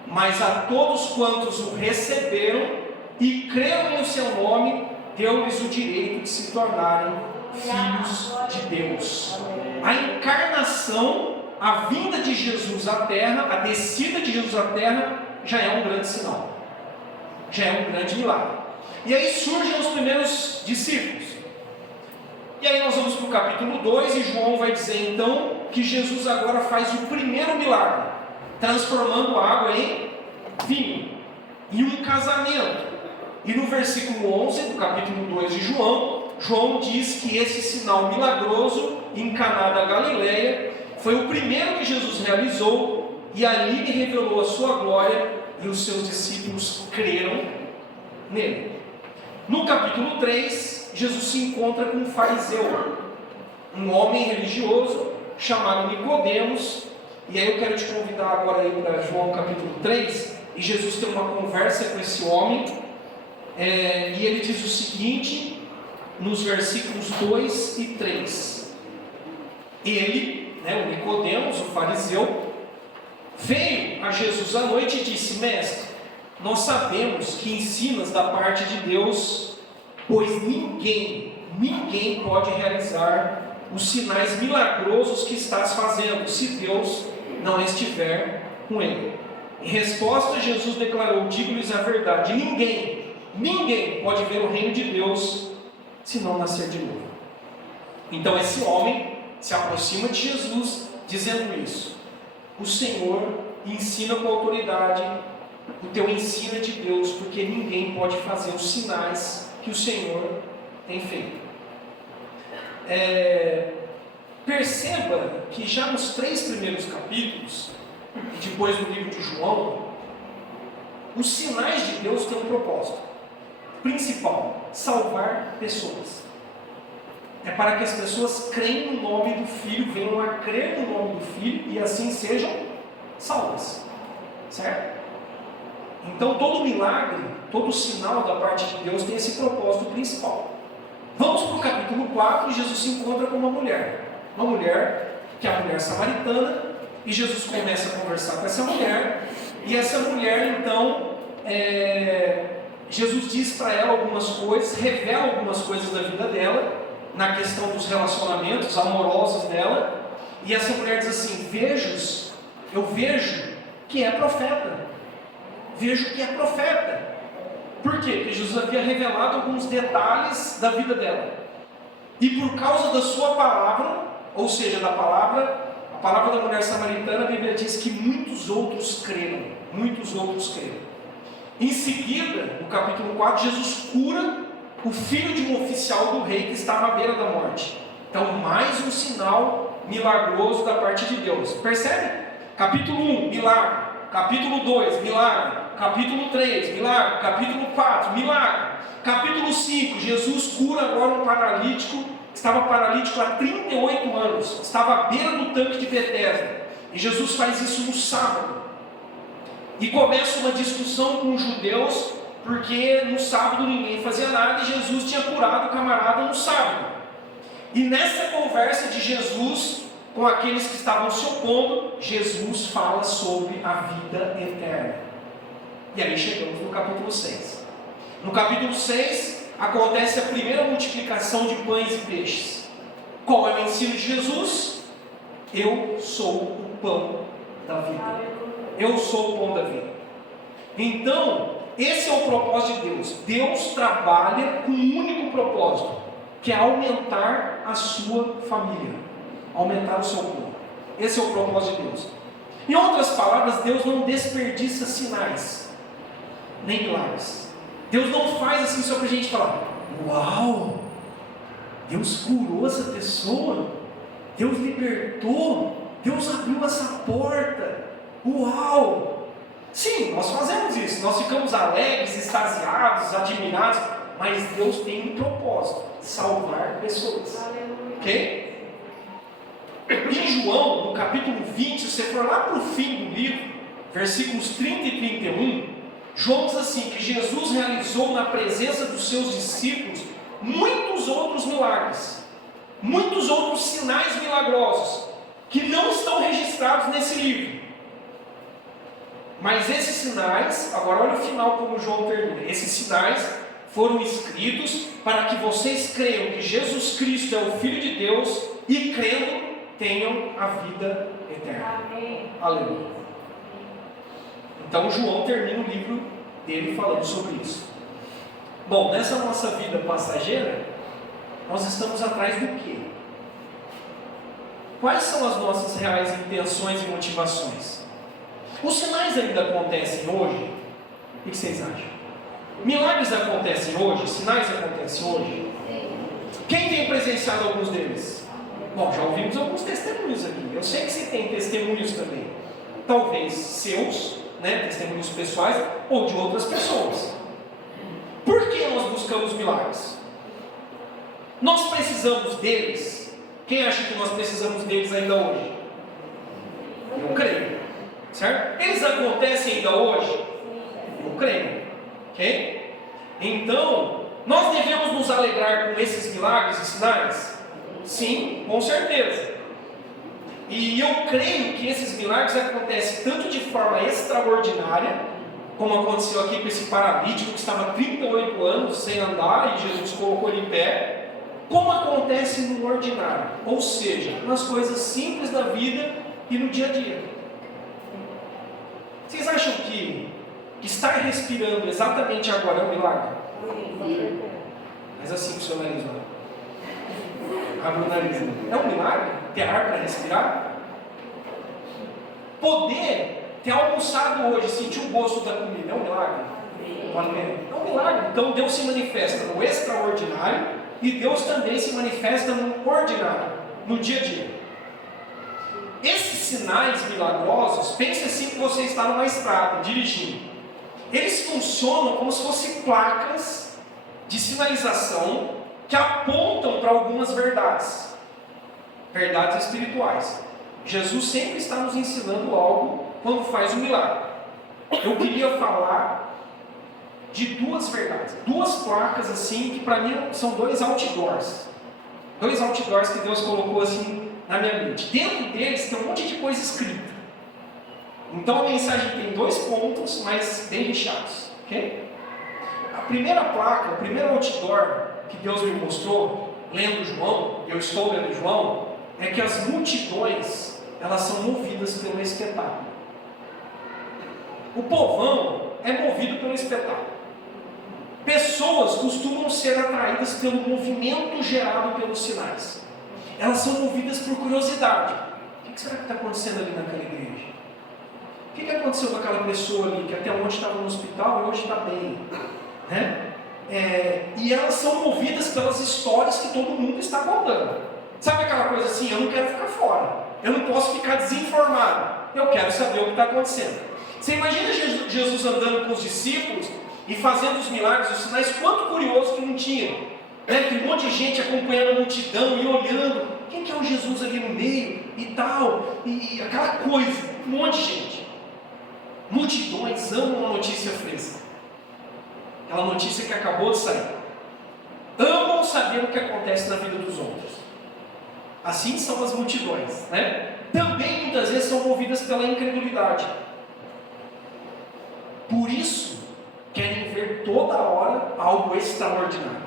Mas a todos quantos o receberam e creram no seu nome, deu-lhes o direito de se tornarem filhos de Deus. A encarnação, a vinda de Jesus à terra, a descida de Jesus à terra, já é um grande sinal. Já é um grande milagre. E aí surgem os primeiros discípulos. E aí nós vamos para o capítulo 2, e João vai dizer então que Jesus agora faz o primeiro milagre, transformando água em vinho, em um casamento. E no versículo 11 do capítulo 2 de João, João diz que esse sinal milagroso em Caná da Galileia foi o primeiro que Jesus realizou, e ali ele revelou a sua glória, e os seus discípulos creram nele. No capítulo 3, Jesus se encontra com um fariseu, um homem religioso chamado Nicodemos. E aí eu quero te convidar agora aí para João capítulo 3, e Jesus tem uma conversa com esse homem, e ele diz o seguinte, nos versículos 2 e 3. Ele, o Nicodemos, o fariseu, veio a Jesus à noite e disse: Mestre, nós sabemos que ensinas da parte de Deus, pois ninguém pode realizar os sinais milagrosos que estás fazendo, se Deus não estiver com ele. Em resposta, Jesus declarou: digo-lhes a verdade, ninguém pode ver o reino de Deus se não nascer de novo. Então esse homem se aproxima de Jesus, dizendo isso. O Senhor ensina com autoridade o teu ensino é de Deus, porque ninguém pode fazer os sinais que o Senhor tem feito. Perceba que já nos 3 primeiros capítulos, e depois no livro de João, os sinais de Deus têm um propósito principal: salvar pessoas. É para que as pessoas creem no nome do Filho, venham a crer no nome do Filho e assim sejam salvas. Certo? Então todo milagre, todo sinal da parte de Deus tem esse propósito principal. Vamos para o capítulo 4, e Jesus se encontra com uma mulher, que é a mulher samaritana, e Jesus começa a conversar com essa mulher, e essa mulher então, Jesus diz para ela algumas coisas, revela algumas coisas da vida dela, na questão dos relacionamentos amorosos dela, e essa mulher diz assim: eu vejo que é profeta. Vejo que é profeta. Por quê? Porque Jesus havia revelado alguns detalhes da vida dela. E por causa da sua palavra, ou seja, a palavra da mulher samaritana, a Bíblia diz que muitos outros creram. Em seguida, no capítulo 4, Jesus cura o filho de um oficial do rei que estava à beira da morte. Então, mais um sinal milagroso da parte de Deus. Percebe? Capítulo 1, milagre. Capítulo 2, milagre. Capítulo 3, milagre. Capítulo 4, milagre. Capítulo 5, Jesus cura agora um paralítico, que estava paralítico há 38 anos, estava à beira do tanque de Betesda, e Jesus faz isso no sábado, e começa uma discussão com os judeus, porque no sábado ninguém fazia nada, e Jesus tinha curado o camarada no sábado. E nessa conversa de Jesus com aqueles que estavam se opondo, Jesus fala sobre a vida eterna. E aí chegamos no capítulo 6. No capítulo 6, acontece a primeira multiplicação de pães e peixes. Qual é o ensino de Jesus? Eu sou o pão da vida. Eu sou o pão da vida. Então, esse é o propósito de Deus. Deus trabalha com um único propósito, que é aumentar a sua família, aumentar o seu povo. Esse é o propósito de Deus. Em outras palavras, Deus não desperdiça sinais, nem milagres. Deus não faz assim só para a gente falar: uau, Deus curou essa pessoa, Deus libertou, Deus abriu essa porta, uau. Sim, nós fazemos isso, nós ficamos alegres, extasiados, admirados, mas Deus tem um propósito: salvar pessoas. Ok? Em João, no capítulo 20, se você for lá para o fim do livro, versículos 30 e 31, João diz assim, que Jesus realizou na presença dos seus discípulos muitos outros milagres, muitos outros sinais milagrosos, que não estão registrados nesse livro. Mas esses sinais, agora olha o final como João termina, esses sinais foram escritos para que vocês creiam que Jesus Cristo é o Filho de Deus, e crendo, tenham a vida eterna. Amém. Aleluia. Então João termina o livro dele falando sobre isso. Bom, nessa nossa vida passageira, nós estamos atrás do quê? Quais são as nossas reais intenções e motivações? Os sinais ainda acontecem hoje? O que vocês acham? Milagres acontecem hoje? Sinais acontecem hoje? Quem tem presenciado alguns deles? Bom, já ouvimos alguns testemunhos aqui. Eu sei que você tem testemunhos também. Talvez seus, testemunhos pessoais, ou de outras pessoas. Por que nós buscamos milagres? Nós precisamos deles? Quem acha que nós precisamos deles ainda hoje? Eu creio. Certo? Eles acontecem ainda hoje? Eu creio. Ok? Então, nós devemos nos alegrar com esses milagres e sinais? Sim, com certeza. E eu creio que esses milagres acontecem tanto de forma extraordinária, como aconteceu aqui com esse paralítico que estava há 38 anos sem andar e Jesus colocou ele em pé, como acontece no ordinário, ou seja, nas coisas simples da vida e no dia a dia. Vocês acham que estar respirando exatamente agora é um milagre? Mas assim com o seu nariz, não. Abre o nariz. É um milagre ter ar para respirar? Poder ter almoçado hoje, sentir o gosto da comida, é um milagre? É um milagre. Então Deus se manifesta no extraordinário e Deus também se manifesta no ordinário, no dia a dia. Esses sinais milagrosos, pense assim que você está numa estrada, dirigindo. Eles funcionam como se fossem placas de sinalização que apontam para algumas verdades. Verdades espirituais. Jesus sempre está nos ensinando algo quando faz um milagre. Eu queria falar de duas verdades, duas placas assim, que para mim são dois outdoors. Dois outdoors que Deus colocou assim na minha mente. Dentro deles tem um monte de coisa escrita. Então a mensagem tem dois pontos, mas bem recheados. Ok? A primeira placa, o primeiro outdoor que Deus me mostrou, lendo João, eu estou lendo João, é que as multidões, elas são movidas pelo espetáculo. O povão é movido pelo espetáculo. Pessoas costumam ser atraídas pelo movimento gerado pelos sinais. Elas são movidas por curiosidade. O que será que está acontecendo ali naquela igreja? O que aconteceu com aquela pessoa ali, que até ontem estava no hospital e hoje está bem? Né? E elas são movidas pelas histórias que todo mundo está contando. Sabe aquela coisa assim, eu não quero ficar fora. Eu não posso ficar desinformado. Eu quero saber o que está acontecendo. Você imagina Jesus andando com os discípulos e fazendo os milagres, os sinais, quanto curioso que não tinha. Né? Tem um monte de gente acompanhando a multidão e olhando, quem que é o Jesus ali no meio e tal, e aquela coisa, um monte de gente. Multidões amam uma notícia fresca. Aquela notícia que acabou de sair. Amam saber o que acontece na vida dos outros. Assim são as multidões, né? Também muitas vezes são movidas pela incredulidade. Por isso, querem ver toda hora algo extraordinário.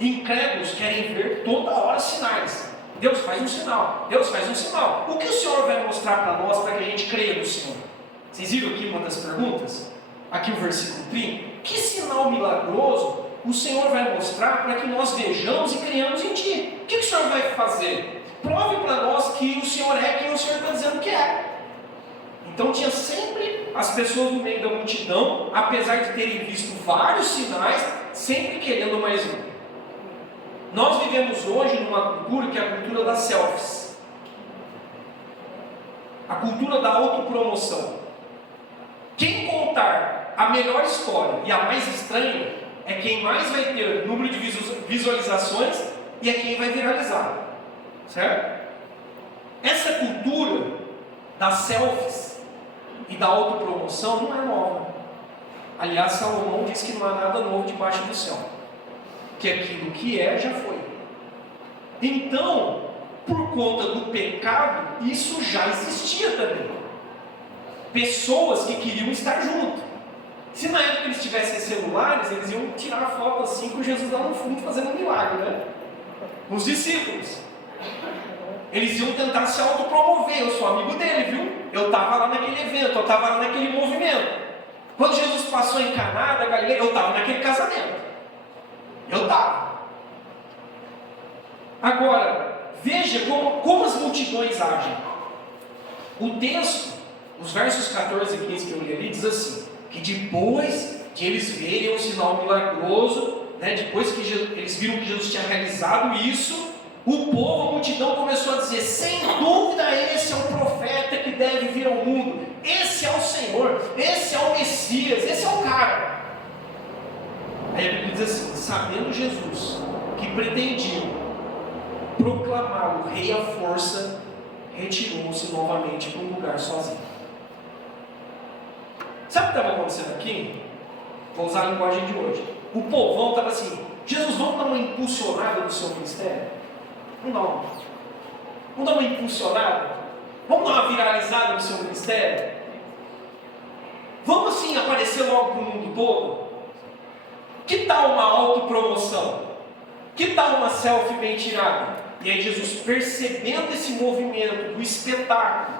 Incrédulos querem ver toda hora sinais. Deus faz um sinal, Deus faz um sinal. O que o Senhor vai mostrar para nós para que a gente creia no Senhor? Vocês viram aqui uma das perguntas? Aqui o versículo 30. Que sinal milagroso o Senhor vai mostrar para que nós vejamos e creiamos em Ti? O que o Senhor vai fazer? Prove para nós que o Senhor é quem o Senhor está dizendo que é. Então tinha sempre as pessoas no meio da multidão, apesar de terem visto vários sinais, sempre querendo mais um. Nós vivemos hoje numa cultura que é a cultura das selfies. A cultura da autopromoção. Quem contar a melhor história e a mais estranha é quem mais vai ter número de visualizações e é quem vai viralizar. Certo? Essa cultura das selfies e da autopromoção não é nova. Aliás, Salomão diz que não há nada novo debaixo do céu. Que aquilo que é, já foi. Então, por conta do pecado, isso já existia também. Pessoas que queriam estar junto. Se na época eles tivessem celulares, eles iam tirar foto assim com Jesus lá no fundo fazendo um milagre, né? Os discípulos. Eles iam tentar se autopromover. Eu sou amigo dele, viu? Eu estava lá naquele evento, eu estava lá naquele movimento. Quando Jesus passou em Caná da Galileia, eu estava naquele casamento. Eu estava. Agora, veja como as multidões agem. O texto, os versos 14 e 15 que eu li ali, diz assim, que depois de eles verem o sinal milagroso, né, depois que eles viram que Jesus tinha realizado isso, o povo, a multidão começou a dizer, sem dúvida esse é o profeta que deve vir ao mundo, esse é o Senhor, esse é o Messias, esse é o cara. Aí a Bíblia diz assim, sabendo Jesus que pretendiam proclamar o rei à força, retirou-se novamente para um lugar sozinho. Sabe o que estava acontecendo aqui? Vou usar a linguagem de hoje. O povão estava assim, Jesus, vamos dar uma impulsionada no seu ministério? Vamos dar uma impulsionada? Vamos dar uma viralizada no seu ministério? Vamos assim aparecer logo para o mundo todo? Que tal uma autopromoção? Que tal uma selfie bem tirada? E aí Jesus, percebendo esse movimento do espetáculo,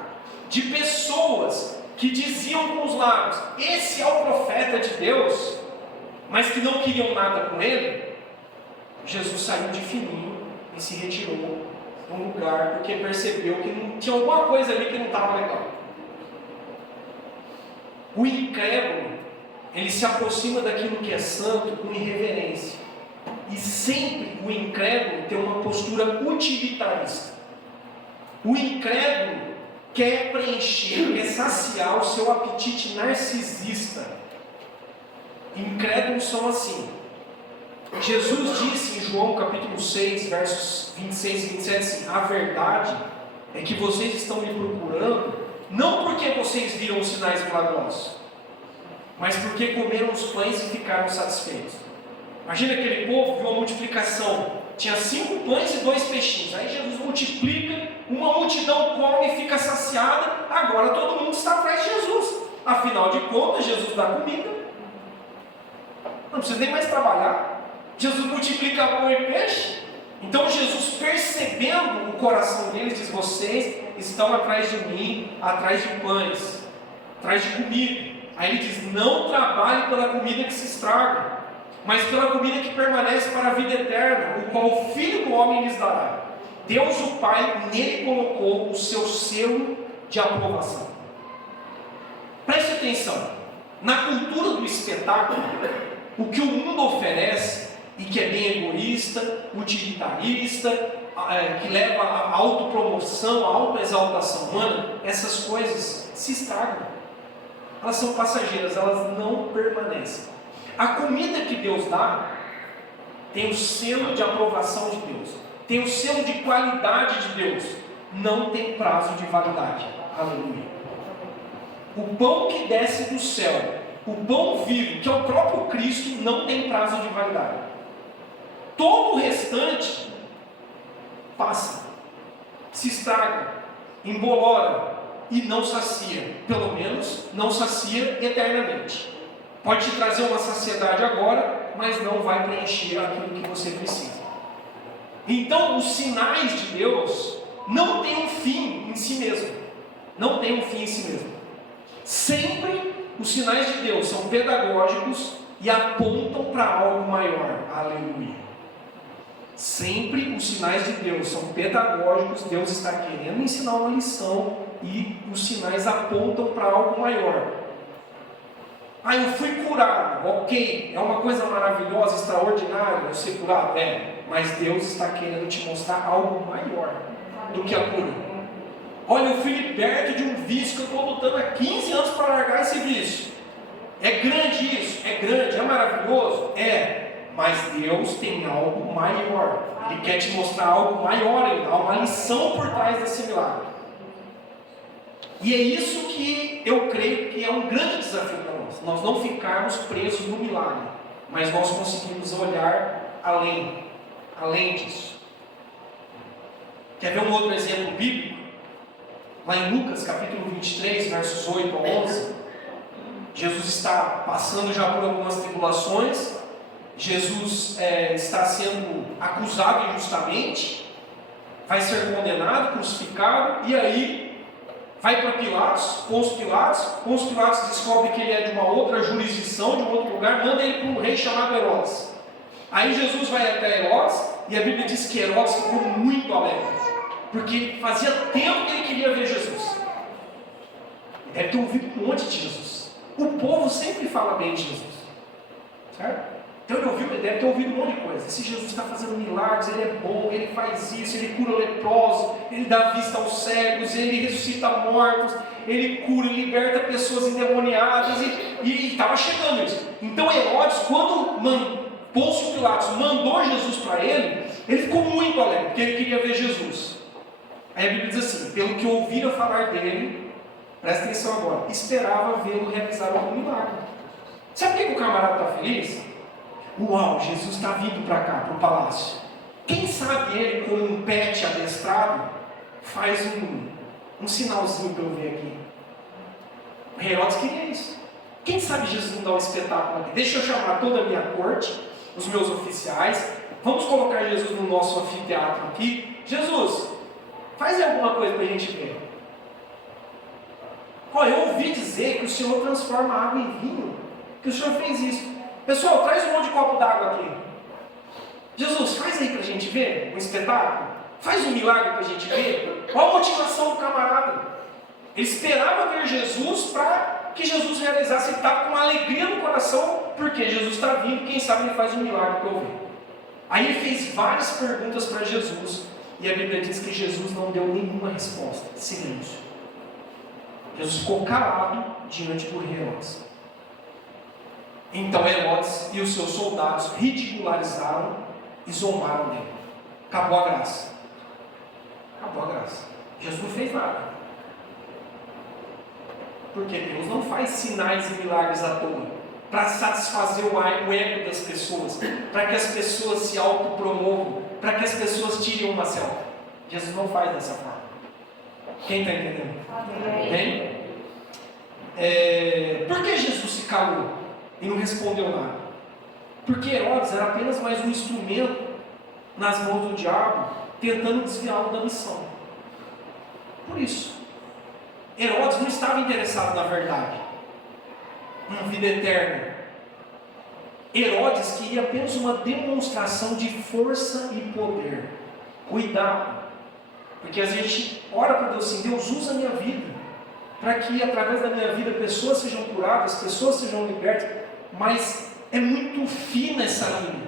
de pessoas que diziam com os lábios, esse é o profeta de Deus, mas que não queriam nada com ele, Jesus saiu de fininho e se retirou de um lugar, porque percebeu que tinha alguma coisa ali que não estava legal. O incrédulo, ele se aproxima daquilo que é santo com irreverência. E sempre o incrédulo tem uma postura utilitarista. O incrédulo quer preencher, quer saciar o seu apetite narcisista. Incrédulos são assim. Jesus disse em João capítulo 6, versos 26 e 27 assim: a verdade é que vocês estão me procurando, não porque vocês viram os sinais milagrosos, mas porque comeram os pães e ficaram satisfeitos. Imagina aquele povo, viu a multiplicação, tinha 5 pães e 2 peixinhos, aí Jesus multiplica, uma multidão come e fica saciada, agora todo mundo está atrás de Jesus, afinal de contas Jesus dá comida, não precisa nem mais trabalhar, Jesus multiplica pão e peixe. Então Jesus, percebendo o coração deles, diz: vocês estão atrás de mim, atrás de pães, atrás de comida. Aí ele diz: não trabalhe pela comida que se estraga, mas pela comida que permanece para a vida eterna, o qual o Filho do Homem lhes dará. Deus o Pai nele colocou o seu selo de aprovação. Preste atenção, na cultura do espetáculo, o que o mundo oferece, e que é bem egoísta, utilitarista, que leva à autopromoção, à autoexaltação humana, essas coisas se estragam. Elas são passageiras, elas não permanecem. A comida que Deus dá tem o selo de aprovação de Deus, tem o selo de qualidade de Deus, não tem prazo de validade. Aleluia. O pão que desce do céu, o pão vivo, que é o próprio Cristo, não tem prazo de validade. Todo o restante passa, se estraga, embolora e não sacia, pelo menos não sacia eternamente. Pode te trazer uma saciedade agora, mas não vai preencher aquilo que você precisa. Então, os sinais de Deus não têm um fim em si mesmo. Não tem um fim em si mesmo. Sempre os sinais de Deus são pedagógicos e apontam para algo maior. Aleluia. Sempre os sinais de Deus são pedagógicos, Deus está querendo ensinar uma lição e os sinais apontam para algo maior. Ah, eu fui curado, ok, é uma coisa maravilhosa, extraordinária, eu ser curado, mas Deus está querendo te mostrar algo maior do que a cura. Olha, eu fui liberto de um vício que eu estou lutando há 15 anos para largar esse vício. É grande isso? É grande, é maravilhoso? É. Mas Deus tem algo maior. Ele quer te mostrar algo maior ainda. Há uma lição por trás desse milagre. E é isso que eu creio que é um grande desafio para nós. Nós não ficarmos presos no milagre, mas nós conseguimos olhar além disso. Quer ver um outro exemplo bíblico? Lá em Lucas capítulo 23, versos 8 a 11. Jesus está passando já por algumas tribulações. Jesus está sendo acusado injustamente, vai ser condenado, crucificado, e aí vai para Pilatos, Pôncio Pilatos descobre que ele é de uma outra jurisdição, de um outro lugar, manda ele para um rei chamado Herodes. Aí Jesus vai até Herodes, e a Bíblia diz que Herodes ficou muito alegre, porque fazia tempo que ele queria ver Jesus. Ele deve ter ouvido um monte de Jesus. O povo sempre fala bem de Jesus, certo? Então ele deve ter ouvido um monte de coisa. Esse Jesus está fazendo milagres, ele é bom, ele faz isso, ele cura leprosos, ele dá vista aos cegos, ele ressuscita mortos, ele cura, liberta pessoas endemoniadas, e estava chegando isso. Então Herodes, quando Pôncio Pilatos mandou Jesus para ele ficou muito alegre, porque ele queria ver Jesus. Aí a Bíblia diz assim: pelo que ouvira falar dele, presta atenção agora, esperava vê-lo realizar algum milagre. Sabe por que o camarada está feliz? Uau, Jesus está vindo para cá, para o palácio. Quem sabe ele, como um pet adestrado, faz um sinalzinho para eu ver aqui. O Herodes queria isso. Quem sabe Jesus não dá um espetáculo aqui? Deixa eu chamar toda a minha corte, os meus oficiais, vamos colocar Jesus no nosso anfiteatro aqui. Jesus, faz alguma coisa para a gente ver. Olha, eu ouvi dizer que o Senhor transforma água em vinho, que o Senhor fez isso. Pessoal, traz um monte de copo d'água aqui. Jesus, faz aí para a gente ver um espetáculo. Faz um milagre para a gente ver. Qual a motivação do camarada? Ele esperava ver Jesus para que Jesus realizasse. Ele estava com uma alegria no coração, porque Jesus está vindo, quem sabe ele faz um milagre para eu ver. Aí ele fez várias perguntas para Jesus, e a Bíblia diz que Jesus não deu nenhuma resposta. Silêncio. Jesus ficou calado diante do rei Herodes. Então Herodes e os seus soldados ridicularizaram e zombaram dele. Acabou a graça. Acabou a graça. Jesus não fez nada. Porque Deus não faz sinais e milagres à toa para satisfazer o ego das pessoas, para que as pessoas se autopromovam, para que as pessoas tirem uma selfie. Jesus não faz dessa forma. Quem está entendendo? Bem? Por que Jesus se calou e não respondeu nada? Porque Herodes era apenas mais um instrumento nas mãos do diabo, tentando desviá-lo da missão. Por isso, Herodes não estava interessado na verdade, na vida eterna. Herodes queria apenas uma demonstração de força e poder. Cuidado, porque a gente ora para Deus assim: Deus, usa a minha vida, para que através da minha vida pessoas sejam curadas, pessoas sejam libertas, mas é muito fina essa linha.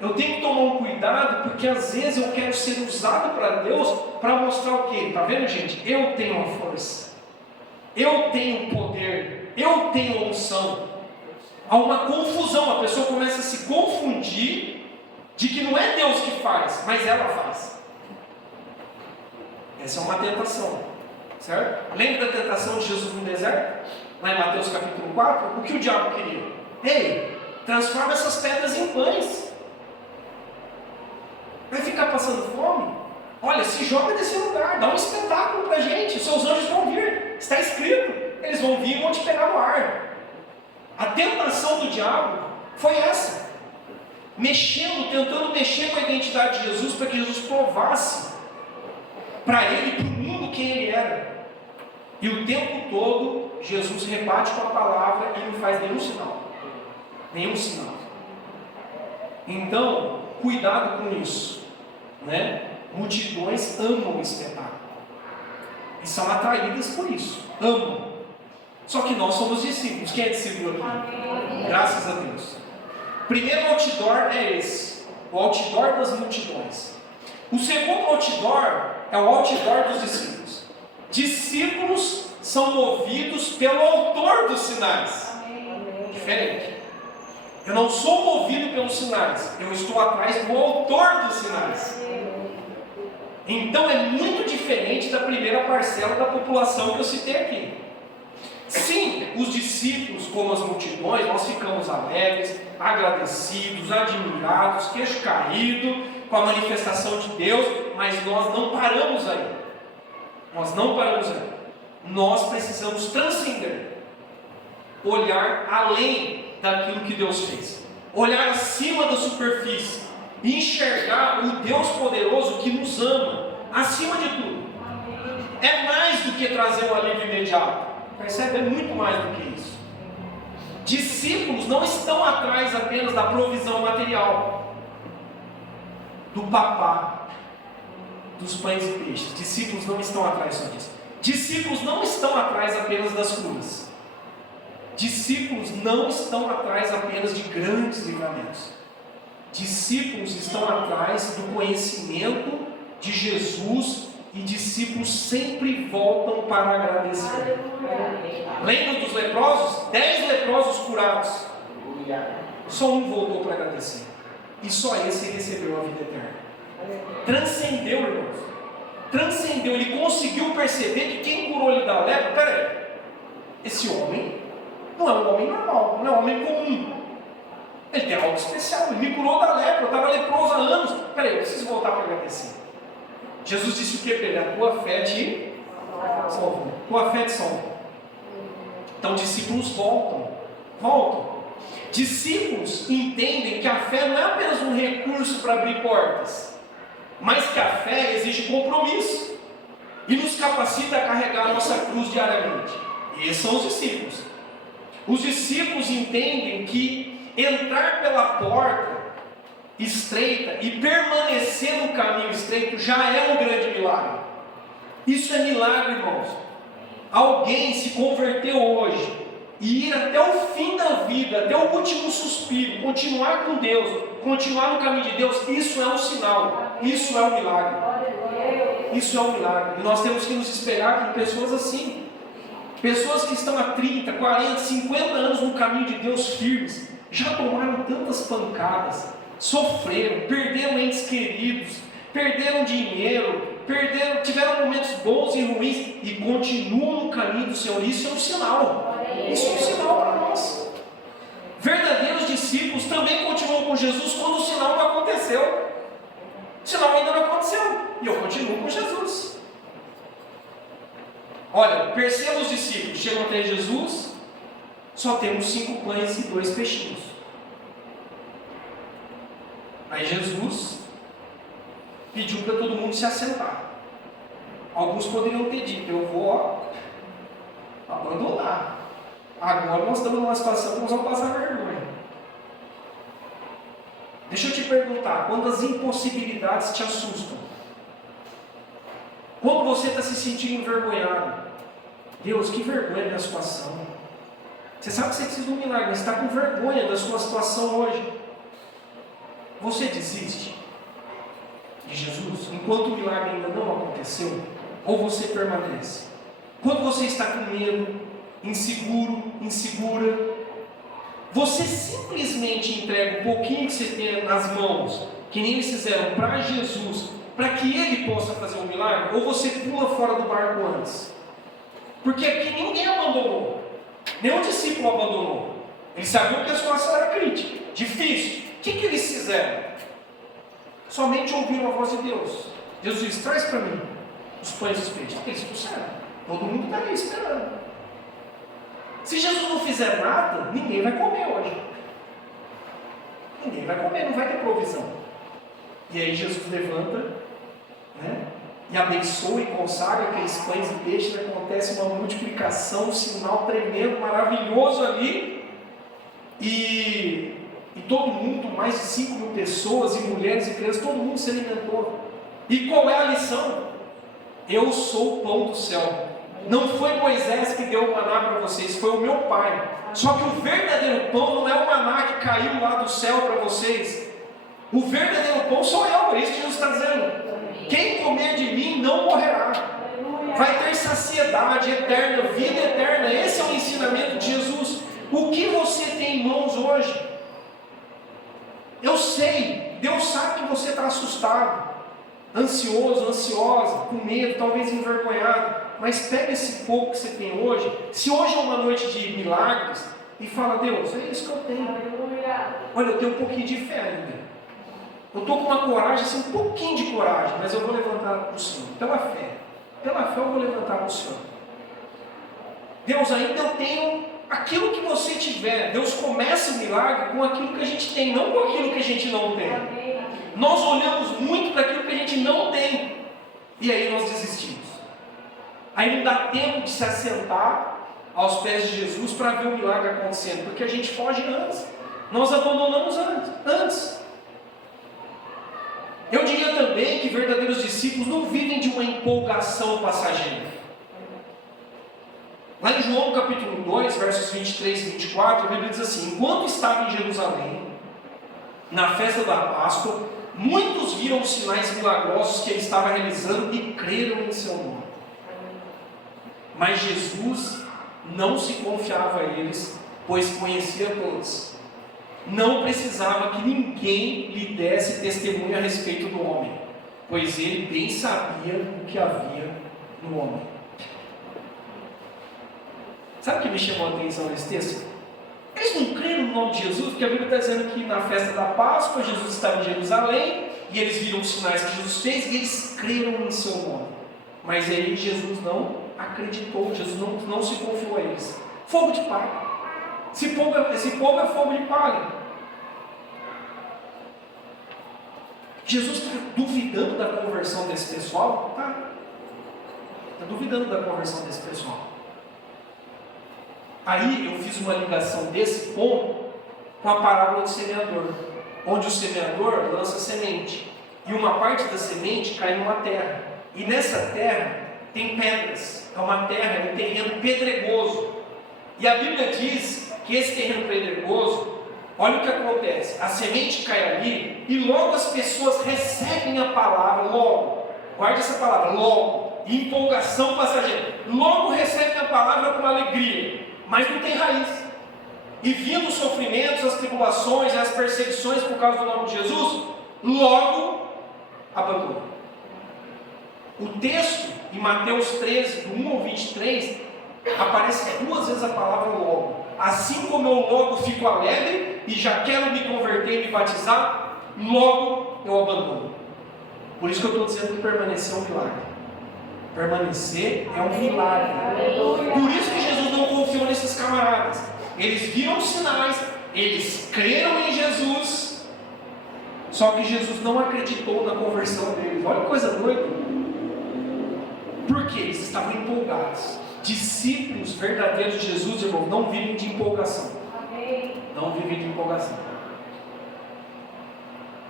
Eu tenho que tomar um cuidado, porque às vezes eu quero ser usado para Deus para mostrar o quê? Está vendo, gente? Eu tenho a força, eu tenho poder, eu tenho a unção. Há uma confusão, a pessoa começa a se confundir de que não é Deus que faz, mas ela faz. Essa é uma tentação, certo? Lembra da tentação de Jesus no deserto? Lá em Mateus capítulo 4, o que o diabo queria? Ei, transforma essas pedras em pães. Vai ficar passando fome? Olha, se joga desse lugar, dá um espetáculo para a gente, seus anjos vão vir, está escrito, eles vão vir e vão te pegar no ar. A tentação do diabo foi essa, tentando mexer com a identidade de Jesus, para que Jesus provasse para ele e para o mundo quem ele era. E o tempo todo Jesus rebate com a palavra e não faz nenhum sinal. Nenhum sinal. Então, cuidado com isso, né? Multidões amam o espetáculo e são atraídas por isso, amam. Só que nós somos discípulos. Quem é discípulo aqui? Graças a Deus. Primeiro outdoor é esse, o outdoor das multidões. O segundo outdoor é o outdoor dos discípulos. Discípulos são movidos pelo autor dos sinais. Diferente. Eu não sou movido pelos sinais, eu estou atrás do autor dos sinais. Então é muito diferente da primeira parcela da população que eu citei aqui. Sim, os discípulos, como as multidões, nós ficamos alegres, agradecidos, admirados, queixo caído com a manifestação de Deus, mas nós não paramos aí. Nós não paramos aí. Nós precisamos transcender, olhar além daquilo que Deus fez, olhar acima da superfície e enxergar o Deus poderoso que nos ama acima de tudo. É mais do que trazer um alívio imediato. Percebe? É muito mais do que isso. Discípulos não estão atrás apenas da provisão material, do papá, dos pães e peixes. Discípulos não estão atrás só disso. Discípulos não estão atrás apenas das curas. Discípulos não estão atrás apenas de grandes livramentos. Discípulos estão atrás do conhecimento de Jesus, e discípulos sempre voltam para agradecer. Lembra dos leprosos? 10 leprosos curados. Só um voltou para agradecer. E só esse recebeu a vida eterna. Transcendeu, irmãos. Transcendeu. Ele conseguiu perceber que quem curou ele da lepra, peraí, esse homem não é um homem normal, não é um homem comum. Ele tem algo especial. Ele me curou da lepra, eu estava leproso há anos. Peraí, eu preciso voltar para agradecer. Jesus disse o que para ele? A tua fé te salvou. Tua fé te salvou. Então discípulos voltam. Discípulos entendem que a fé não é apenas um recurso para abrir portas, mas que a fé exige compromisso e nos capacita a carregar a nossa cruz diariamente. E esses são os discípulos. Os discípulos entendem que entrar pela porta estreita e permanecer no caminho estreito já é um grande milagre. Isso é milagre, irmãos. Alguém se converteu hoje e ir até o fim da vida, até o último suspiro, continuar com Deus, continuar no caminho de Deus, isso é um sinal, isso é um milagre. Isso é um milagre. E nós temos que nos espelhar em pessoas assim. Pessoas que estão há 30, 40, 50 anos no caminho de Deus firmes, já tomaram tantas pancadas, sofreram, perderam entes queridos, perderam dinheiro, tiveram momentos bons e ruins e continuam no caminho do Senhor. Isso é um sinal. Isso é um sinal para nós. Verdadeiros discípulos também continuam com Jesus quando o sinal não aconteceu. O sinal ainda não aconteceu e eu continuo com Jesus. Olha, perceba os discípulos, chegam até Jesus, só temos 5 pães e 2 peixinhos. Aí Jesus pediu para todo mundo se assentar. Alguns poderiam ter dito, eu vou abandonar. Agora nós estamos numa situação que nós vamos passar vergonha. Deixa eu te perguntar, quando as impossibilidades te assustam? Quando você está se sentindo envergonhado? Deus, que vergonha da situação. Você sabe que você precisa de um milagre, mas está com vergonha da sua situação hoje. Você desiste de Jesus enquanto o milagre ainda não aconteceu? Ou você permanece? Quando você está com medo, inseguro, insegura, você simplesmente entrega um pouquinho que você tem nas mãos, que nem eles fizeram para Jesus, para que Ele possa fazer um milagre? Ou você pula fora do barco antes? Porque aqui ninguém abandonou, nenhum discípulo abandonou. Eles sabiam que a situação era crítica, difícil. O que eles fizeram? Somente ouviram a voz de Deus. Jesus disse, traz para mim os pães e os peixes. Eles trouxeram. Todo mundo está ali esperando. Se Jesus não fizer nada, ninguém vai comer hoje. Ninguém vai comer, não vai ter provisão. E aí Jesus levanta, e abençoa e consagra aqueles pães e peixes, acontece uma multiplicação, um sinal tremendo, maravilhoso ali, e todo mundo, mais de 5.000 pessoas, e mulheres e crianças, todo mundo se alimentou. E qual é a lição? Eu sou o pão do céu. Não foi Moisés que deu o maná para vocês, foi o meu Pai. Só que o verdadeiro pão não é o maná que caiu lá do céu para vocês. O verdadeiro pão sou eu, é isso que Jesus está dizendo. Quem comer de mim não morrerá. Vai ter saciedade eterna, vida eterna. Esse é o ensinamento de Jesus. O que você tem em mãos hoje? Eu sei, Deus sabe que você está assustado, ansioso, ansiosa, com medo, talvez envergonhado. Mas pega esse pouco que você tem hoje. Se hoje é uma noite de milagres, e fala, Deus, é isso que eu tenho. Olha, eu tenho um pouquinho de fé ainda. Eu estou com uma coragem, assim, um pouquinho de coragem, mas eu vou levantar para o Senhor. Pela fé eu vou levantar para o Senhor. Deus, ainda eu tenho aquilo que você tiver. Deus começa o milagre com aquilo que a gente tem, não com aquilo que a gente não tem. Nós olhamos muito para aquilo que a gente não tem, e aí nós desistimos. Aí não dá tempo de se assentar aos pés de Jesus para ver o milagre acontecendo, porque a gente foge antes. Nós abandonamos antes. Eu diria também que verdadeiros discípulos não vivem de uma empolgação passageira. Lá em João capítulo 2, versos 23 e 24, a Bíblia diz assim: enquanto estava em Jerusalém, na festa da Páscoa, muitos viram os sinais milagrosos que ele estava realizando e creram em seu nome. Mas Jesus não se confiava a eles, pois conhecia todos. Não precisava que ninguém lhe desse testemunho a respeito do homem, pois ele bem sabia o que havia no homem. Sabe o que me chamou a atenção nesse texto? Eles não creram no nome de Jesus, porque a Bíblia está dizendo que na festa da Páscoa, Jesus estava em Jerusalém, e eles viram os sinais que Jesus fez, e eles creram em seu nome. Mas aí Jesus não acreditou, Jesus não se confiou a eles. Fogo de palha. Esse povo é fogo de palha. Jesus está duvidando da conversão desse pessoal? Está duvidando da conversão desse pessoal. Aí eu fiz uma ligação desse ponto com a parábola do semeador, onde o semeador lança semente, e uma parte da semente cai numa terra, e nessa terra tem pedras, é uma terra, é um terreno pedregoso. E a Bíblia diz que esse terreno pedregoso, olha o que acontece, a semente cai ali e logo as pessoas recebem a palavra, logo, guarde essa palavra, logo, empolgação passageira, logo recebem a palavra com alegria, mas não tem raiz. E vindo os sofrimentos, as tribulações, as perseguições por causa do nome de Jesus, logo abandonam. O texto em Mateus 13, do 1 ao 23, aparece 2 vezes a palavra logo. Assim como eu logo fico alegre e já quero me converter e me batizar, logo eu abandono. Por isso que eu estou dizendo que permanecer é um milagre. Permanecer é um milagre. Por isso que Jesus não confiou nesses camaradas. Eles viram os sinais, eles creram em Jesus, só que Jesus não acreditou na conversão deles. Olha que coisa doida. Porque eles estavam empolgados. Discípulos verdadeiros de Jesus, irmão, não vivem de empolgação. Não vivem de empolgação.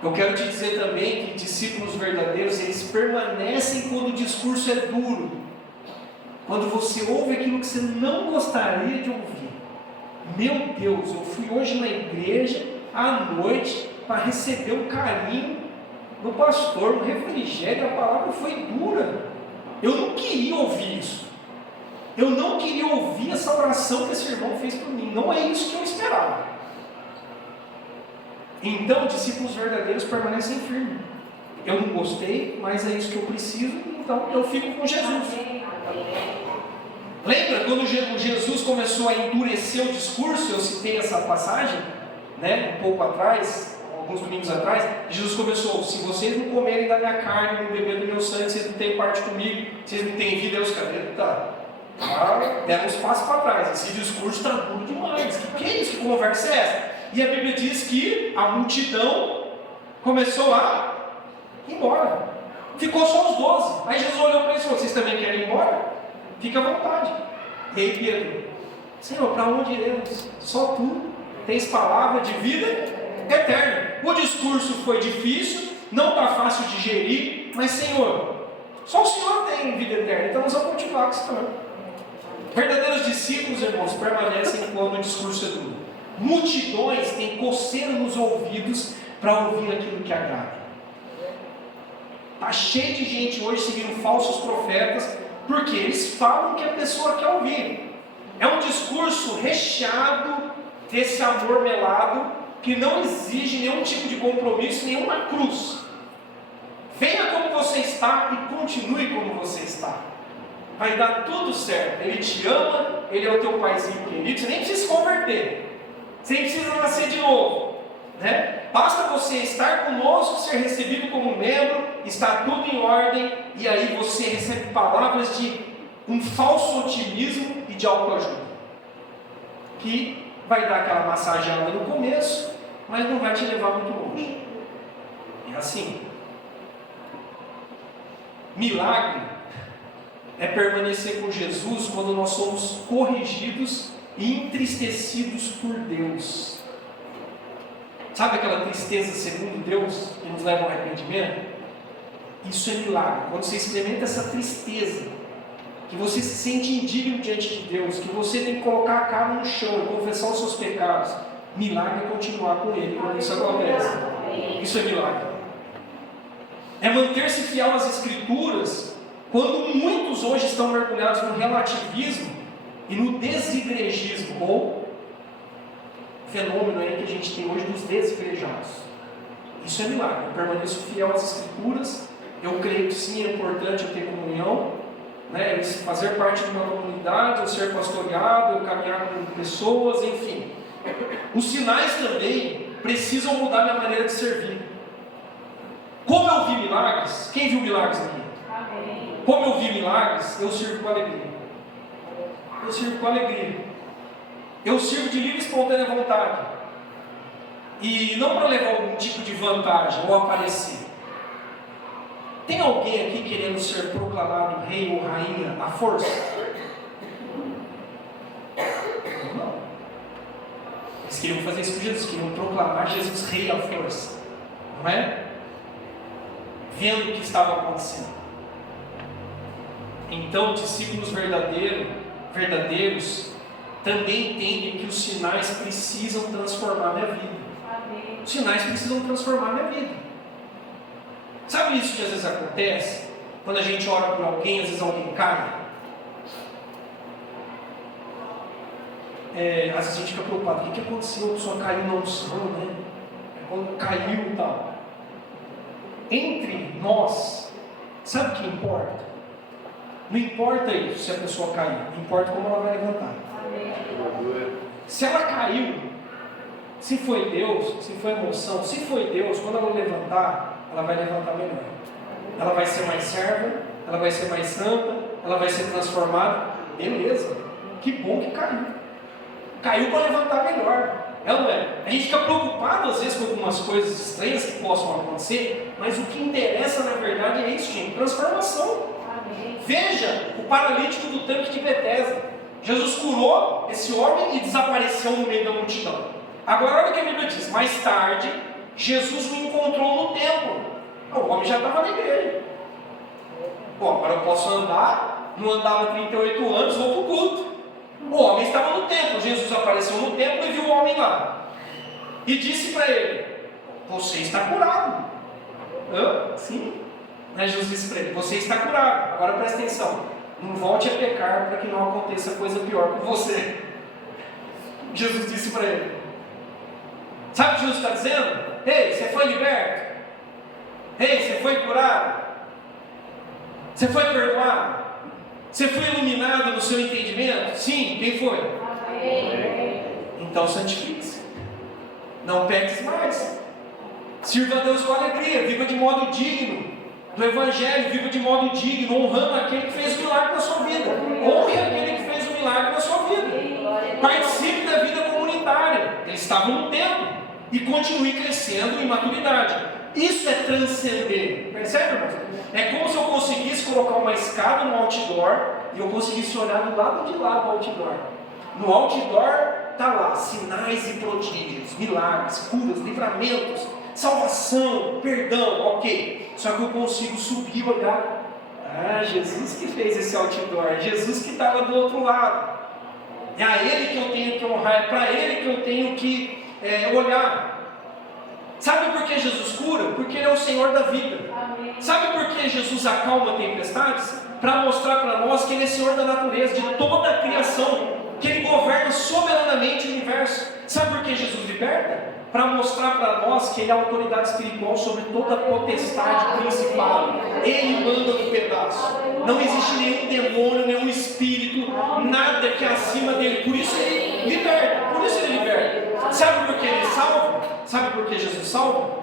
Eu quero te dizer também que discípulos verdadeiros, eles permanecem quando o discurso é duro. Quando você ouve aquilo que você não gostaria de ouvir. Meu Deus, eu fui hoje na igreja à noite para receber o carinho do pastor, o refrigério, a palavra foi dura. Eu não queria ouvir isso. Eu não queria ouvir essa oração que esse irmão fez por mim. Não é isso que eu esperava. Então, discípulos verdadeiros permanecem firmes. Eu não gostei, mas é isso que eu preciso, então eu fico com Jesus. Lembra quando Jesus começou a endurecer o discurso? Eu citei essa passagem, né, um pouco atrás, alguns domingos atrás. Jesus começou: se vocês não comerem da minha carne, não beberem do meu sangue, vocês não têm parte comigo, vocês não têm vida. Aí os caras, deram uns passos para trás. Esse discurso está duro demais. Que é isso? Que conversa é essa? E a Bíblia diz que a multidão começou a ir embora. Ficou só os 12. Aí Jesus olhou para eles e falou: vocês também querem ir embora? Fica à vontade. E aí Pedro: Senhor, para onde iremos? Só tu tens palavra de vida eterna. O discurso foi difícil, não está fácil de digerir, mas Senhor, só o Senhor tem vida eterna, então nós vamos continuar com isso também. Verdadeiros discípulos, irmãos, permanecem quando o discurso é duro. Multidões têm coceira nos ouvidos para ouvir aquilo que agrada. Está cheio de gente hoje seguindo falsos profetas, porque eles falam o que a pessoa quer ouvir. É um discurso recheado desse amor melado, que não exige nenhum tipo de compromisso, nenhuma cruz. Venha como você está e continue como você está. Vai dar tudo certo. Ele te ama, ele é o teu paizinho querido. Você nem precisa se converter. Você nem precisa nascer de novo, né? Basta você estar conosco, ser recebido como membro, está tudo em ordem, e aí você recebe palavras de um falso otimismo e de autoajuda, que vai dar aquela massageada no começo, mas não vai te levar muito longe. É assim. Milagre é permanecer com Jesus quando nós somos corrigidos e entristecidos por Deus. Sabe aquela tristeza segundo Deus que nos leva ao arrependimento? Isso é milagre. Quando você experimenta essa tristeza, que você se sente indigno diante de Deus, que você tem que colocar a cara no chão e confessar os seus pecados, milagre é continuar com Ele quando isso acontece. Isso é milagre. É manter-se fiel às Escrituras quando muitos hoje estão mergulhados no relativismo e no desigregismo, ou fenômeno aí que a gente tem hoje dos desigrejados. Isso é milagre. Eu permaneço fiel às Escrituras. Eu creio que sim, é importante eu ter comunhão, né? Eu fazer parte de uma comunidade, eu ser pastoreado, eu caminhar com pessoas, enfim. Os sinais também precisam mudar minha maneira de servir. Como eu vi milagres, quem viu milagres aqui? Amém. Como eu vi milagres, eu sirvo com alegria. Eu sirvo com alegria. Eu sirvo de livre e espontânea vontade. E não para levar algum tipo de vantagem ou aparecer. Tem alguém aqui querendo ser proclamado rei ou rainha à força? Não. Eles queriam fazer isso com Jesus, queriam proclamar Jesus rei à força. Não é? Vendo o que estava acontecendo. Então, discípulos verdadeiros também entendem que os sinais precisam transformar minha vida. Amém. Os sinais precisam transformar minha vida. Sabe isso que às vezes acontece? Quando a gente ora por alguém, às vezes alguém cai. Às vezes a gente fica preocupado, o que aconteceu? A pessoa caiu na unção, né? Quando caiu e tal. Entre nós, sabe o que importa? Não importa isso, se a pessoa caiu, importa como ela vai levantar. Amém. Se ela caiu, se foi Deus, se foi emoção, se foi Deus, quando ela levantar, ela vai levantar melhor. Ela vai ser mais serva, ela vai ser mais santa, ela vai ser transformada. Beleza, que bom que caiu. Caiu para levantar melhor. É ou não é? A gente fica preocupado às vezes com algumas coisas estranhas que possam acontecer, mas o que interessa na verdade é isso, gente, transformação. Amém. Veja o paralítico do tanque de Betesda. Jesus curou esse homem e desapareceu no meio da multidão. Agora olha o que a Bíblia diz. Mais tarde, Jesus o encontrou no templo. O homem já estava na igreja. Bom, agora eu posso andar, não andava 38 anos, vou para o culto. O homem estava no templo, Jesus apareceu no templo e viu o homem lá. E disse para ele: você está curado. Sim. Mas Jesus disse para ele: você está curado. Agora presta atenção, não volte a pecar para que não aconteça coisa pior com você. Jesus disse para ele. Sabe o que Jesus está dizendo? Ei, você foi liberto? Ei, você foi curado? Você foi perdoado? Você foi iluminado no seu entendimento? Sim, quem foi? Amém. Então santifique-se. Não peques mais. Sirva a Deus com alegria. Viva de modo digno do Evangelho. Viva de modo digno, honrando aquele que fez o milagre na sua vida. Honre aquele que fez o milagre na sua vida. Participe da vida comunitária. Ele estava no templo. E continue crescendo em maturidade. Isso é transcender. Percebe, irmão? É como se eu conseguisse colocar uma escada no outdoor e eu conseguisse olhar do lado de lá do outdoor. No outdoor está lá sinais e prodígios, milagres, curas, livramentos, salvação, perdão, ok. Só que eu consigo subir e olhar. Jesus que fez esse outdoor, Jesus que estava do outro lado. É a Ele que eu tenho que honrar, é para Ele que eu tenho que olhar. Sabe por que Jesus cura? Porque Ele é o Senhor da vida. Amém. Sabe por que Jesus acalma tempestades? Para mostrar para nós que Ele é Senhor da natureza, de toda a criação, que Ele governa soberanamente o universo. Sabe por que Jesus liberta? Para mostrar para nós que Ele é a autoridade espiritual sobre toda a potestade principal. Ele manda no pedaço. Não existe nenhum demônio, nenhum espírito, nada que é acima dele. Por isso Ele liberta. Por isso Ele liberta. Sabe por que Ele salva? Sabe por que Jesus salva?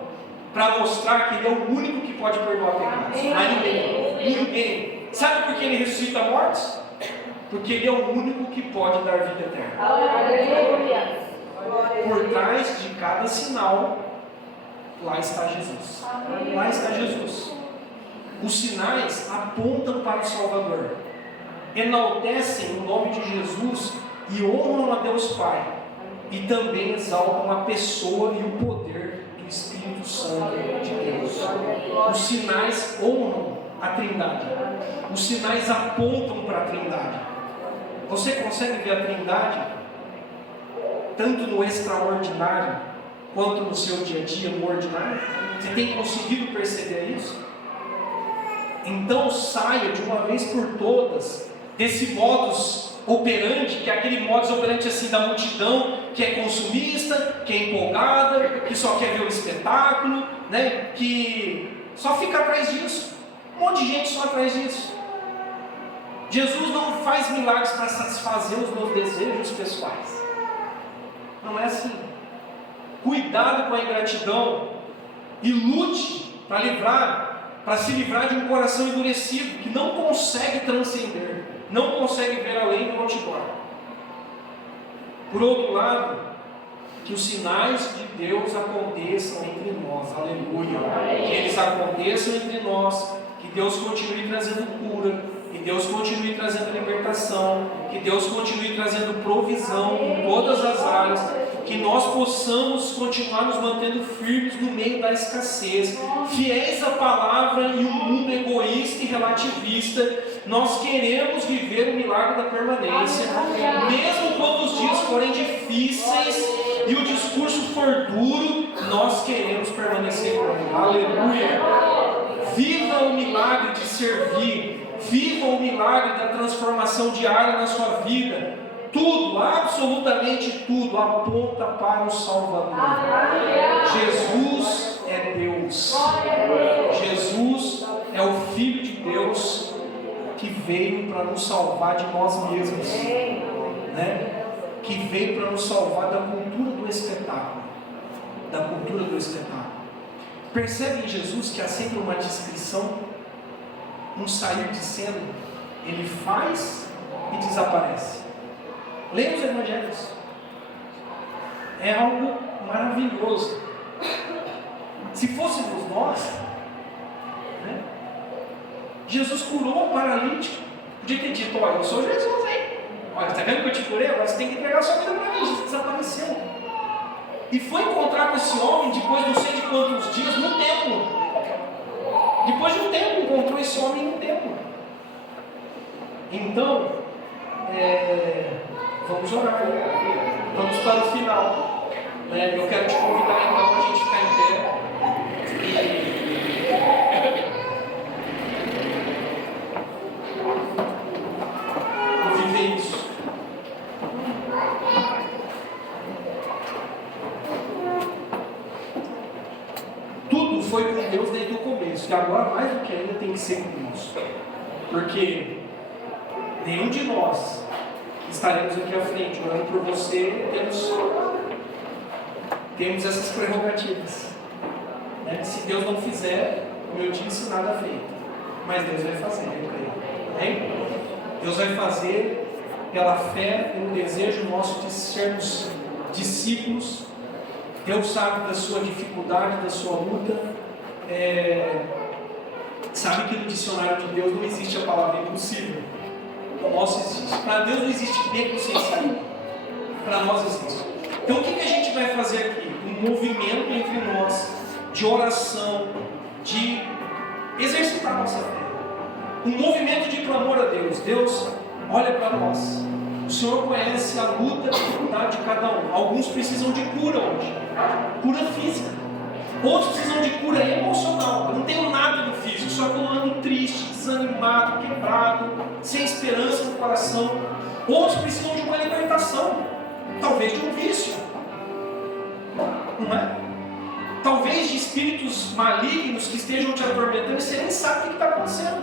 Para mostrar que Ele é o único que pode perdoar pecados. Mas ninguém. Sabe por que Ele ressuscita mortos? Porque Ele é o único que pode dar vida eterna. Aleluia. Por trás de cada sinal, lá está Jesus. Lá está Jesus. Os sinais apontam para o Salvador, enaltecem o nome de Jesus e honram a Deus Pai, e também exaltam a pessoa e o poder do Espírito Santo de Deus. Os sinais honram a Trindade. Os sinais apontam para a Trindade. Você consegue ver a Trindade tanto no extraordinário quanto no seu dia a dia, no ordinário? Você tem conseguido perceber isso? Então saia de uma vez por todas desse modus operandi, que é aquele modus operandi assim da multidão que é consumista, que é empolgada, que só quer ver o espetáculo, né? Que só fica atrás disso. Um monte de gente só atrás disso. Jesus não faz milagres para satisfazer os meus desejos pessoais. Não é assim. Cuidado com a ingratidão e lute para se livrar de um coração endurecido que não consegue transcender, não consegue ver além do outdoor. Por outro lado, que os sinais de Deus aconteçam entre nós, aleluia. Que eles aconteçam entre nós, que Deus continue trazendo cura, que Deus continue trazendo libertação, que Deus continue trazendo provisão em todas as áreas, que nós possamos continuar nos mantendo firmes no meio da escassez, fiéis à palavra em um mundo egoísta e relativista, nós queremos viver o milagre da permanência, mesmo quando os dias forem difíceis e o discurso for duro, nós queremos permanecer com Ele. Aleluia! Viva o milagre de servir, viva o milagre da transformação diária na sua vida. Tudo, absolutamente tudo, aponta para o Salvador. Jesus é Deus. Jesus é o Filho de Deus que veio para nos salvar de nós mesmos, né? Que veio para nos salvar da cultura do espetáculo. Da cultura do espetáculo. Percebe em Jesus que há sempre uma descrição, um sair de cena. Ele faz e desaparece. Leia os evangelhos. É algo maravilhoso. Se fôssemos nós, né? Jesus curou o paralítico. Podia ter dito: olha, eu sou Jesus, hein? Olha, está vendo que eu te curei? Agora você tem que entregar a sua vida para mim. Jesus desapareceu. E foi encontrar com esse homem depois de não sei de quantos dias no templo. Depois de um tempo, encontrou esse homem no templo. Então, vamos orar. Vamos para o final. Eu quero te convidar então a gente ficar em pé. Vou viver isso. Tudo foi com Deus desde o começo. E agora, mais do que ainda, tem que ser conosco. Porque nenhum de nós estaremos aqui à frente orando por você. Temos essas prerrogativas. Se Deus não fizer, como eu disse, nada feito. Mas Deus vai fazer, eu creio. Amém? Deus vai fazer pela fé, pelo desejo nosso de sermos discípulos. Deus sabe da sua dificuldade, da sua luta. Sabe que no dicionário de Deus não existe a palavra impossível. Para nós existe. Para Deus não existe beco sem saída. Para nós existe. Então o que a gente vai fazer aqui? Um movimento entre nós de oração, de exercitar a nossa fé. Um movimento de clamor a Deus. Deus, olha para nós. O Senhor conhece a luta, a dificuldade de cada um. Alguns precisam de cura hoje. Cura física. Outros precisam de cura emocional. Eu não tenho nada no físico, só estou andando triste, desanimado, quebrado, sem esperança no coração. Outros precisam de uma libertação. Talvez de um vício. Não é? Talvez de espíritos malignos que estejam te atormentando e você nem sabe o que está acontecendo.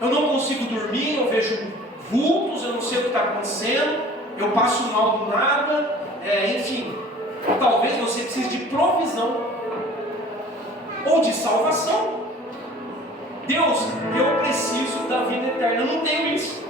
Eu não consigo dormir, eu vejo vultos, eu não sei o que está acontecendo, eu passo mal do nada, enfim. Talvez você precise de provisão ou de salvação. Deus, eu preciso da vida eterna. Eu não tenho isso.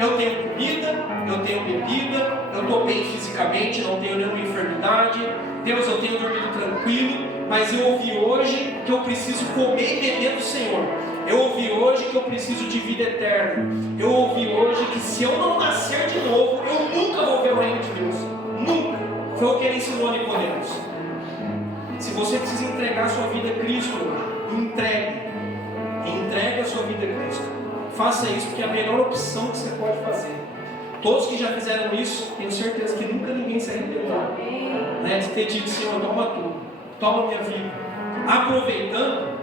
Eu tenho comida, eu tenho bebida, eu estou bem fisicamente, não tenho nenhuma enfermidade. Deus, eu tenho dormido tranquilo, mas eu ouvi hoje que eu preciso comer e beber do Senhor. Eu ouvi hoje que eu preciso de vida eterna. Eu ouvi hoje que se eu não nascer de novo, eu nunca vou ver o reino de Deus. Nunca. Foi o que ele ensinou a Nicodemos. Se você precisa entregar a sua vida a Cristo hoje, entregue a sua vida a Cristo. Faça isso, porque é a melhor opção que você pode fazer. Todos que já fizeram isso, tenho certeza que nunca ninguém se arrependeu, de ter dito: Senhor, toma tudo, toma minha vida. Aproveitando,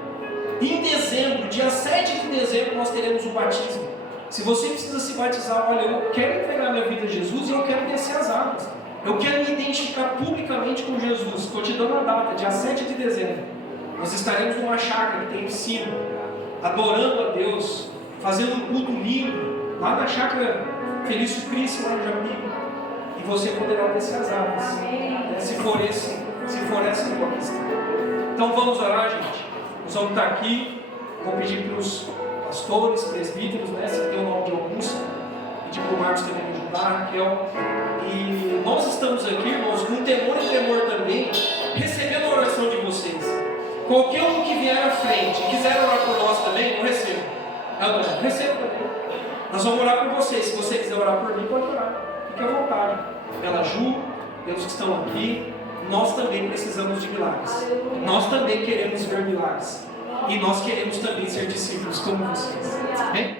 em dezembro, dia 7 de dezembro, nós teremos o batismo. Se você precisa se batizar, olha, eu quero entregar minha vida a Jesus e eu quero descer as águas. Eu quero me identificar publicamente com Jesus. Estou te dando a data, dia 7 de dezembro. Nós estaremos numa chácara que tem piscina, adorando a Deus, fazendo um culto lindo, lá na chácara Felício Cristo, lá no Japi. E você poderá descer as águas, se for essa a tua questão. Então vamos orar, gente. Nós vamos estar aqui. Vou pedir para os pastores, presbíteros, se tem o nome de alguns, pedir para o Marcos também me ajudar, Raquel. E nós estamos aqui, irmãos, com temor e tremor também, recebendo a oração de vocês. Qualquer um que vier à frente e quiser orar por nós também, eu recebo. Recebo também. Nós vamos orar por vocês. Se você quiser orar por mim, pode orar. Fique à vontade. Pela Ju, pelos que estão aqui. Nós também precisamos de milagres. Nós também queremos ver milagres. E nós queremos também ser discípulos como vocês. Amém?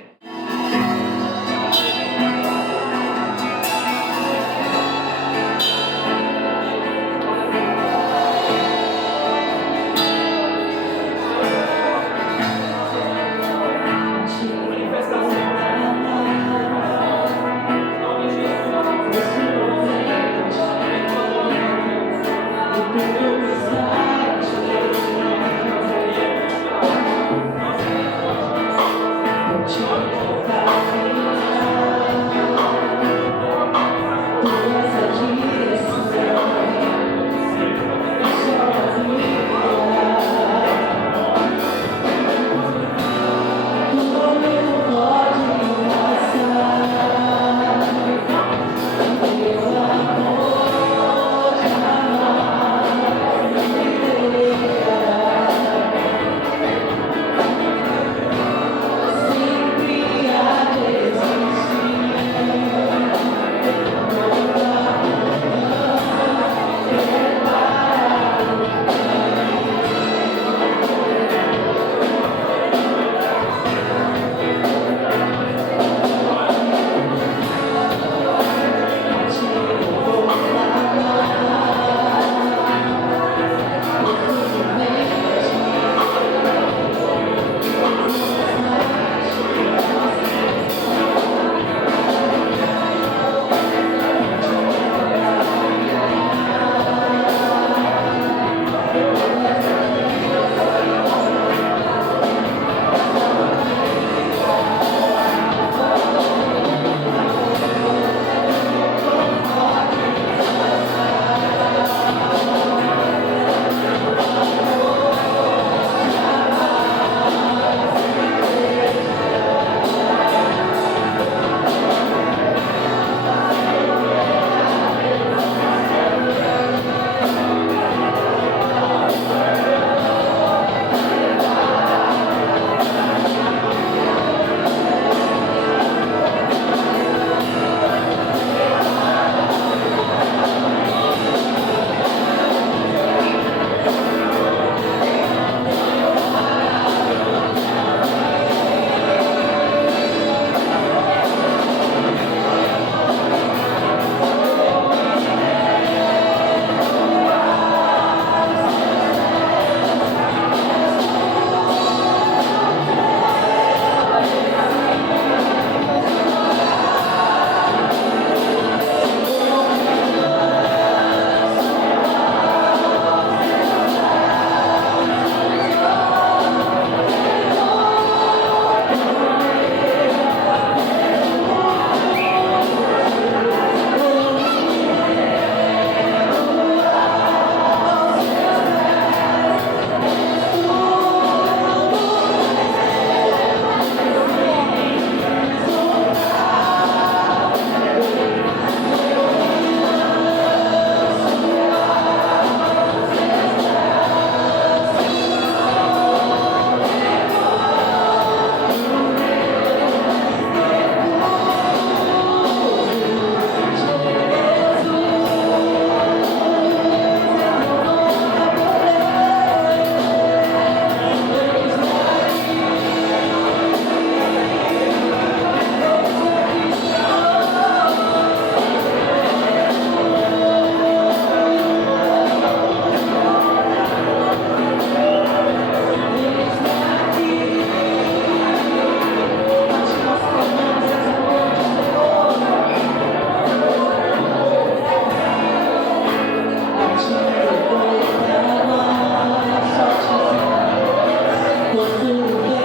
Eu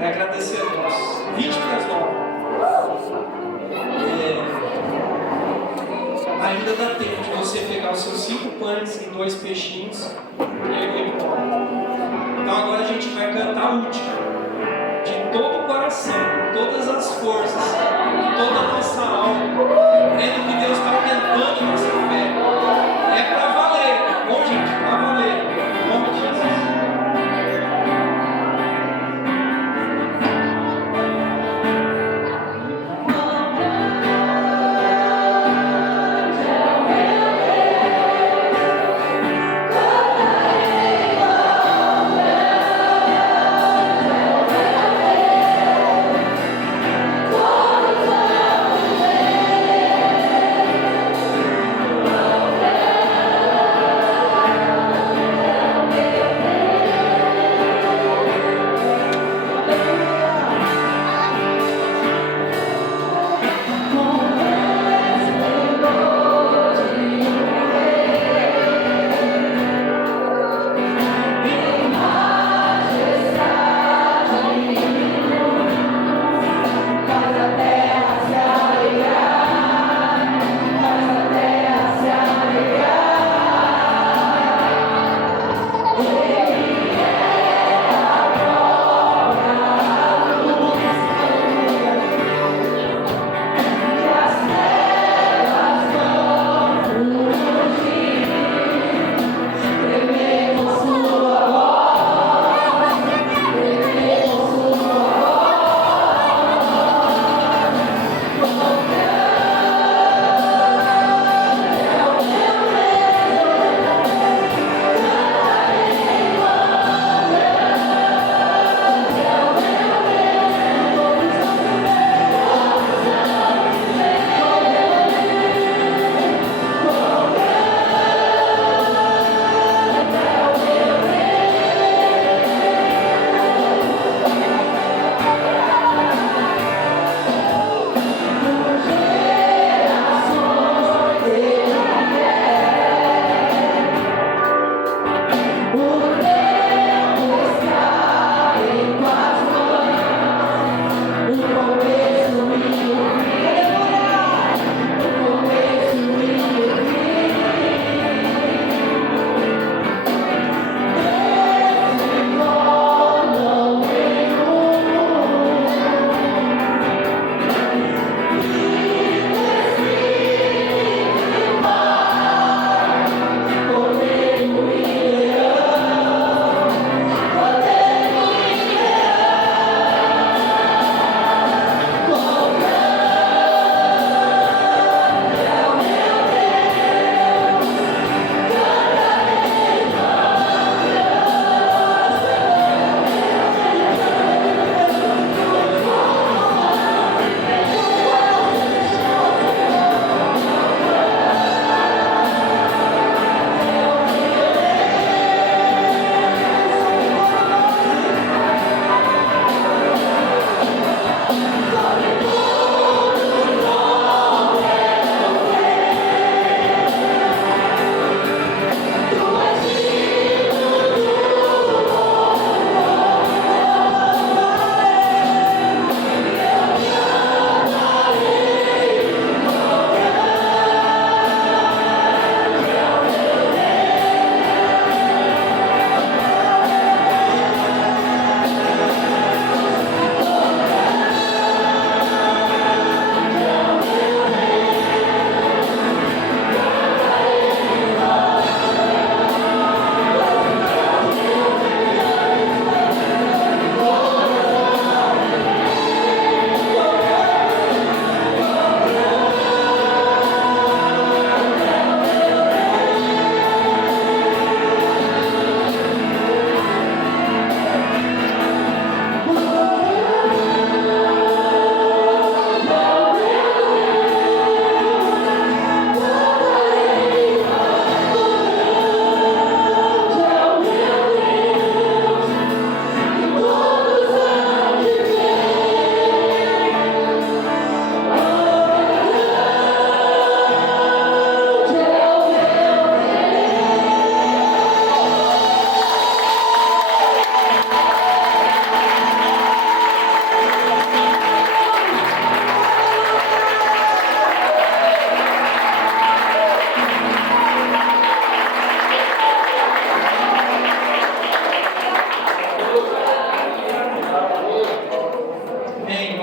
é agradecer a Deus. 20 para as 9. Ainda dá tempo de você pegar os seus 5 pães e 2 peixinhos e ir embora. Então agora a gente vai cantar a última. De todo o coração, todas as forças, de toda a nossa alma, crendo que Deus está aumentando a nossa fé. É para valer, tá bom, gente? Para valer. Em nome de Jesus. Oh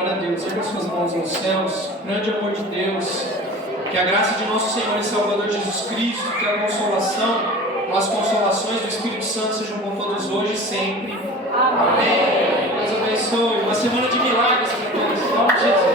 Glória a Deus. Erga suas mãos aos céus. Grande amor de Deus. Que a graça de nosso Senhor e Salvador Jesus Cristo, que a consolação, as consolações do Espírito Santo sejam com todos hoje e sempre. Amém. Deus abençoe. Uma semana de milagres para todos. Em nome de Jesus.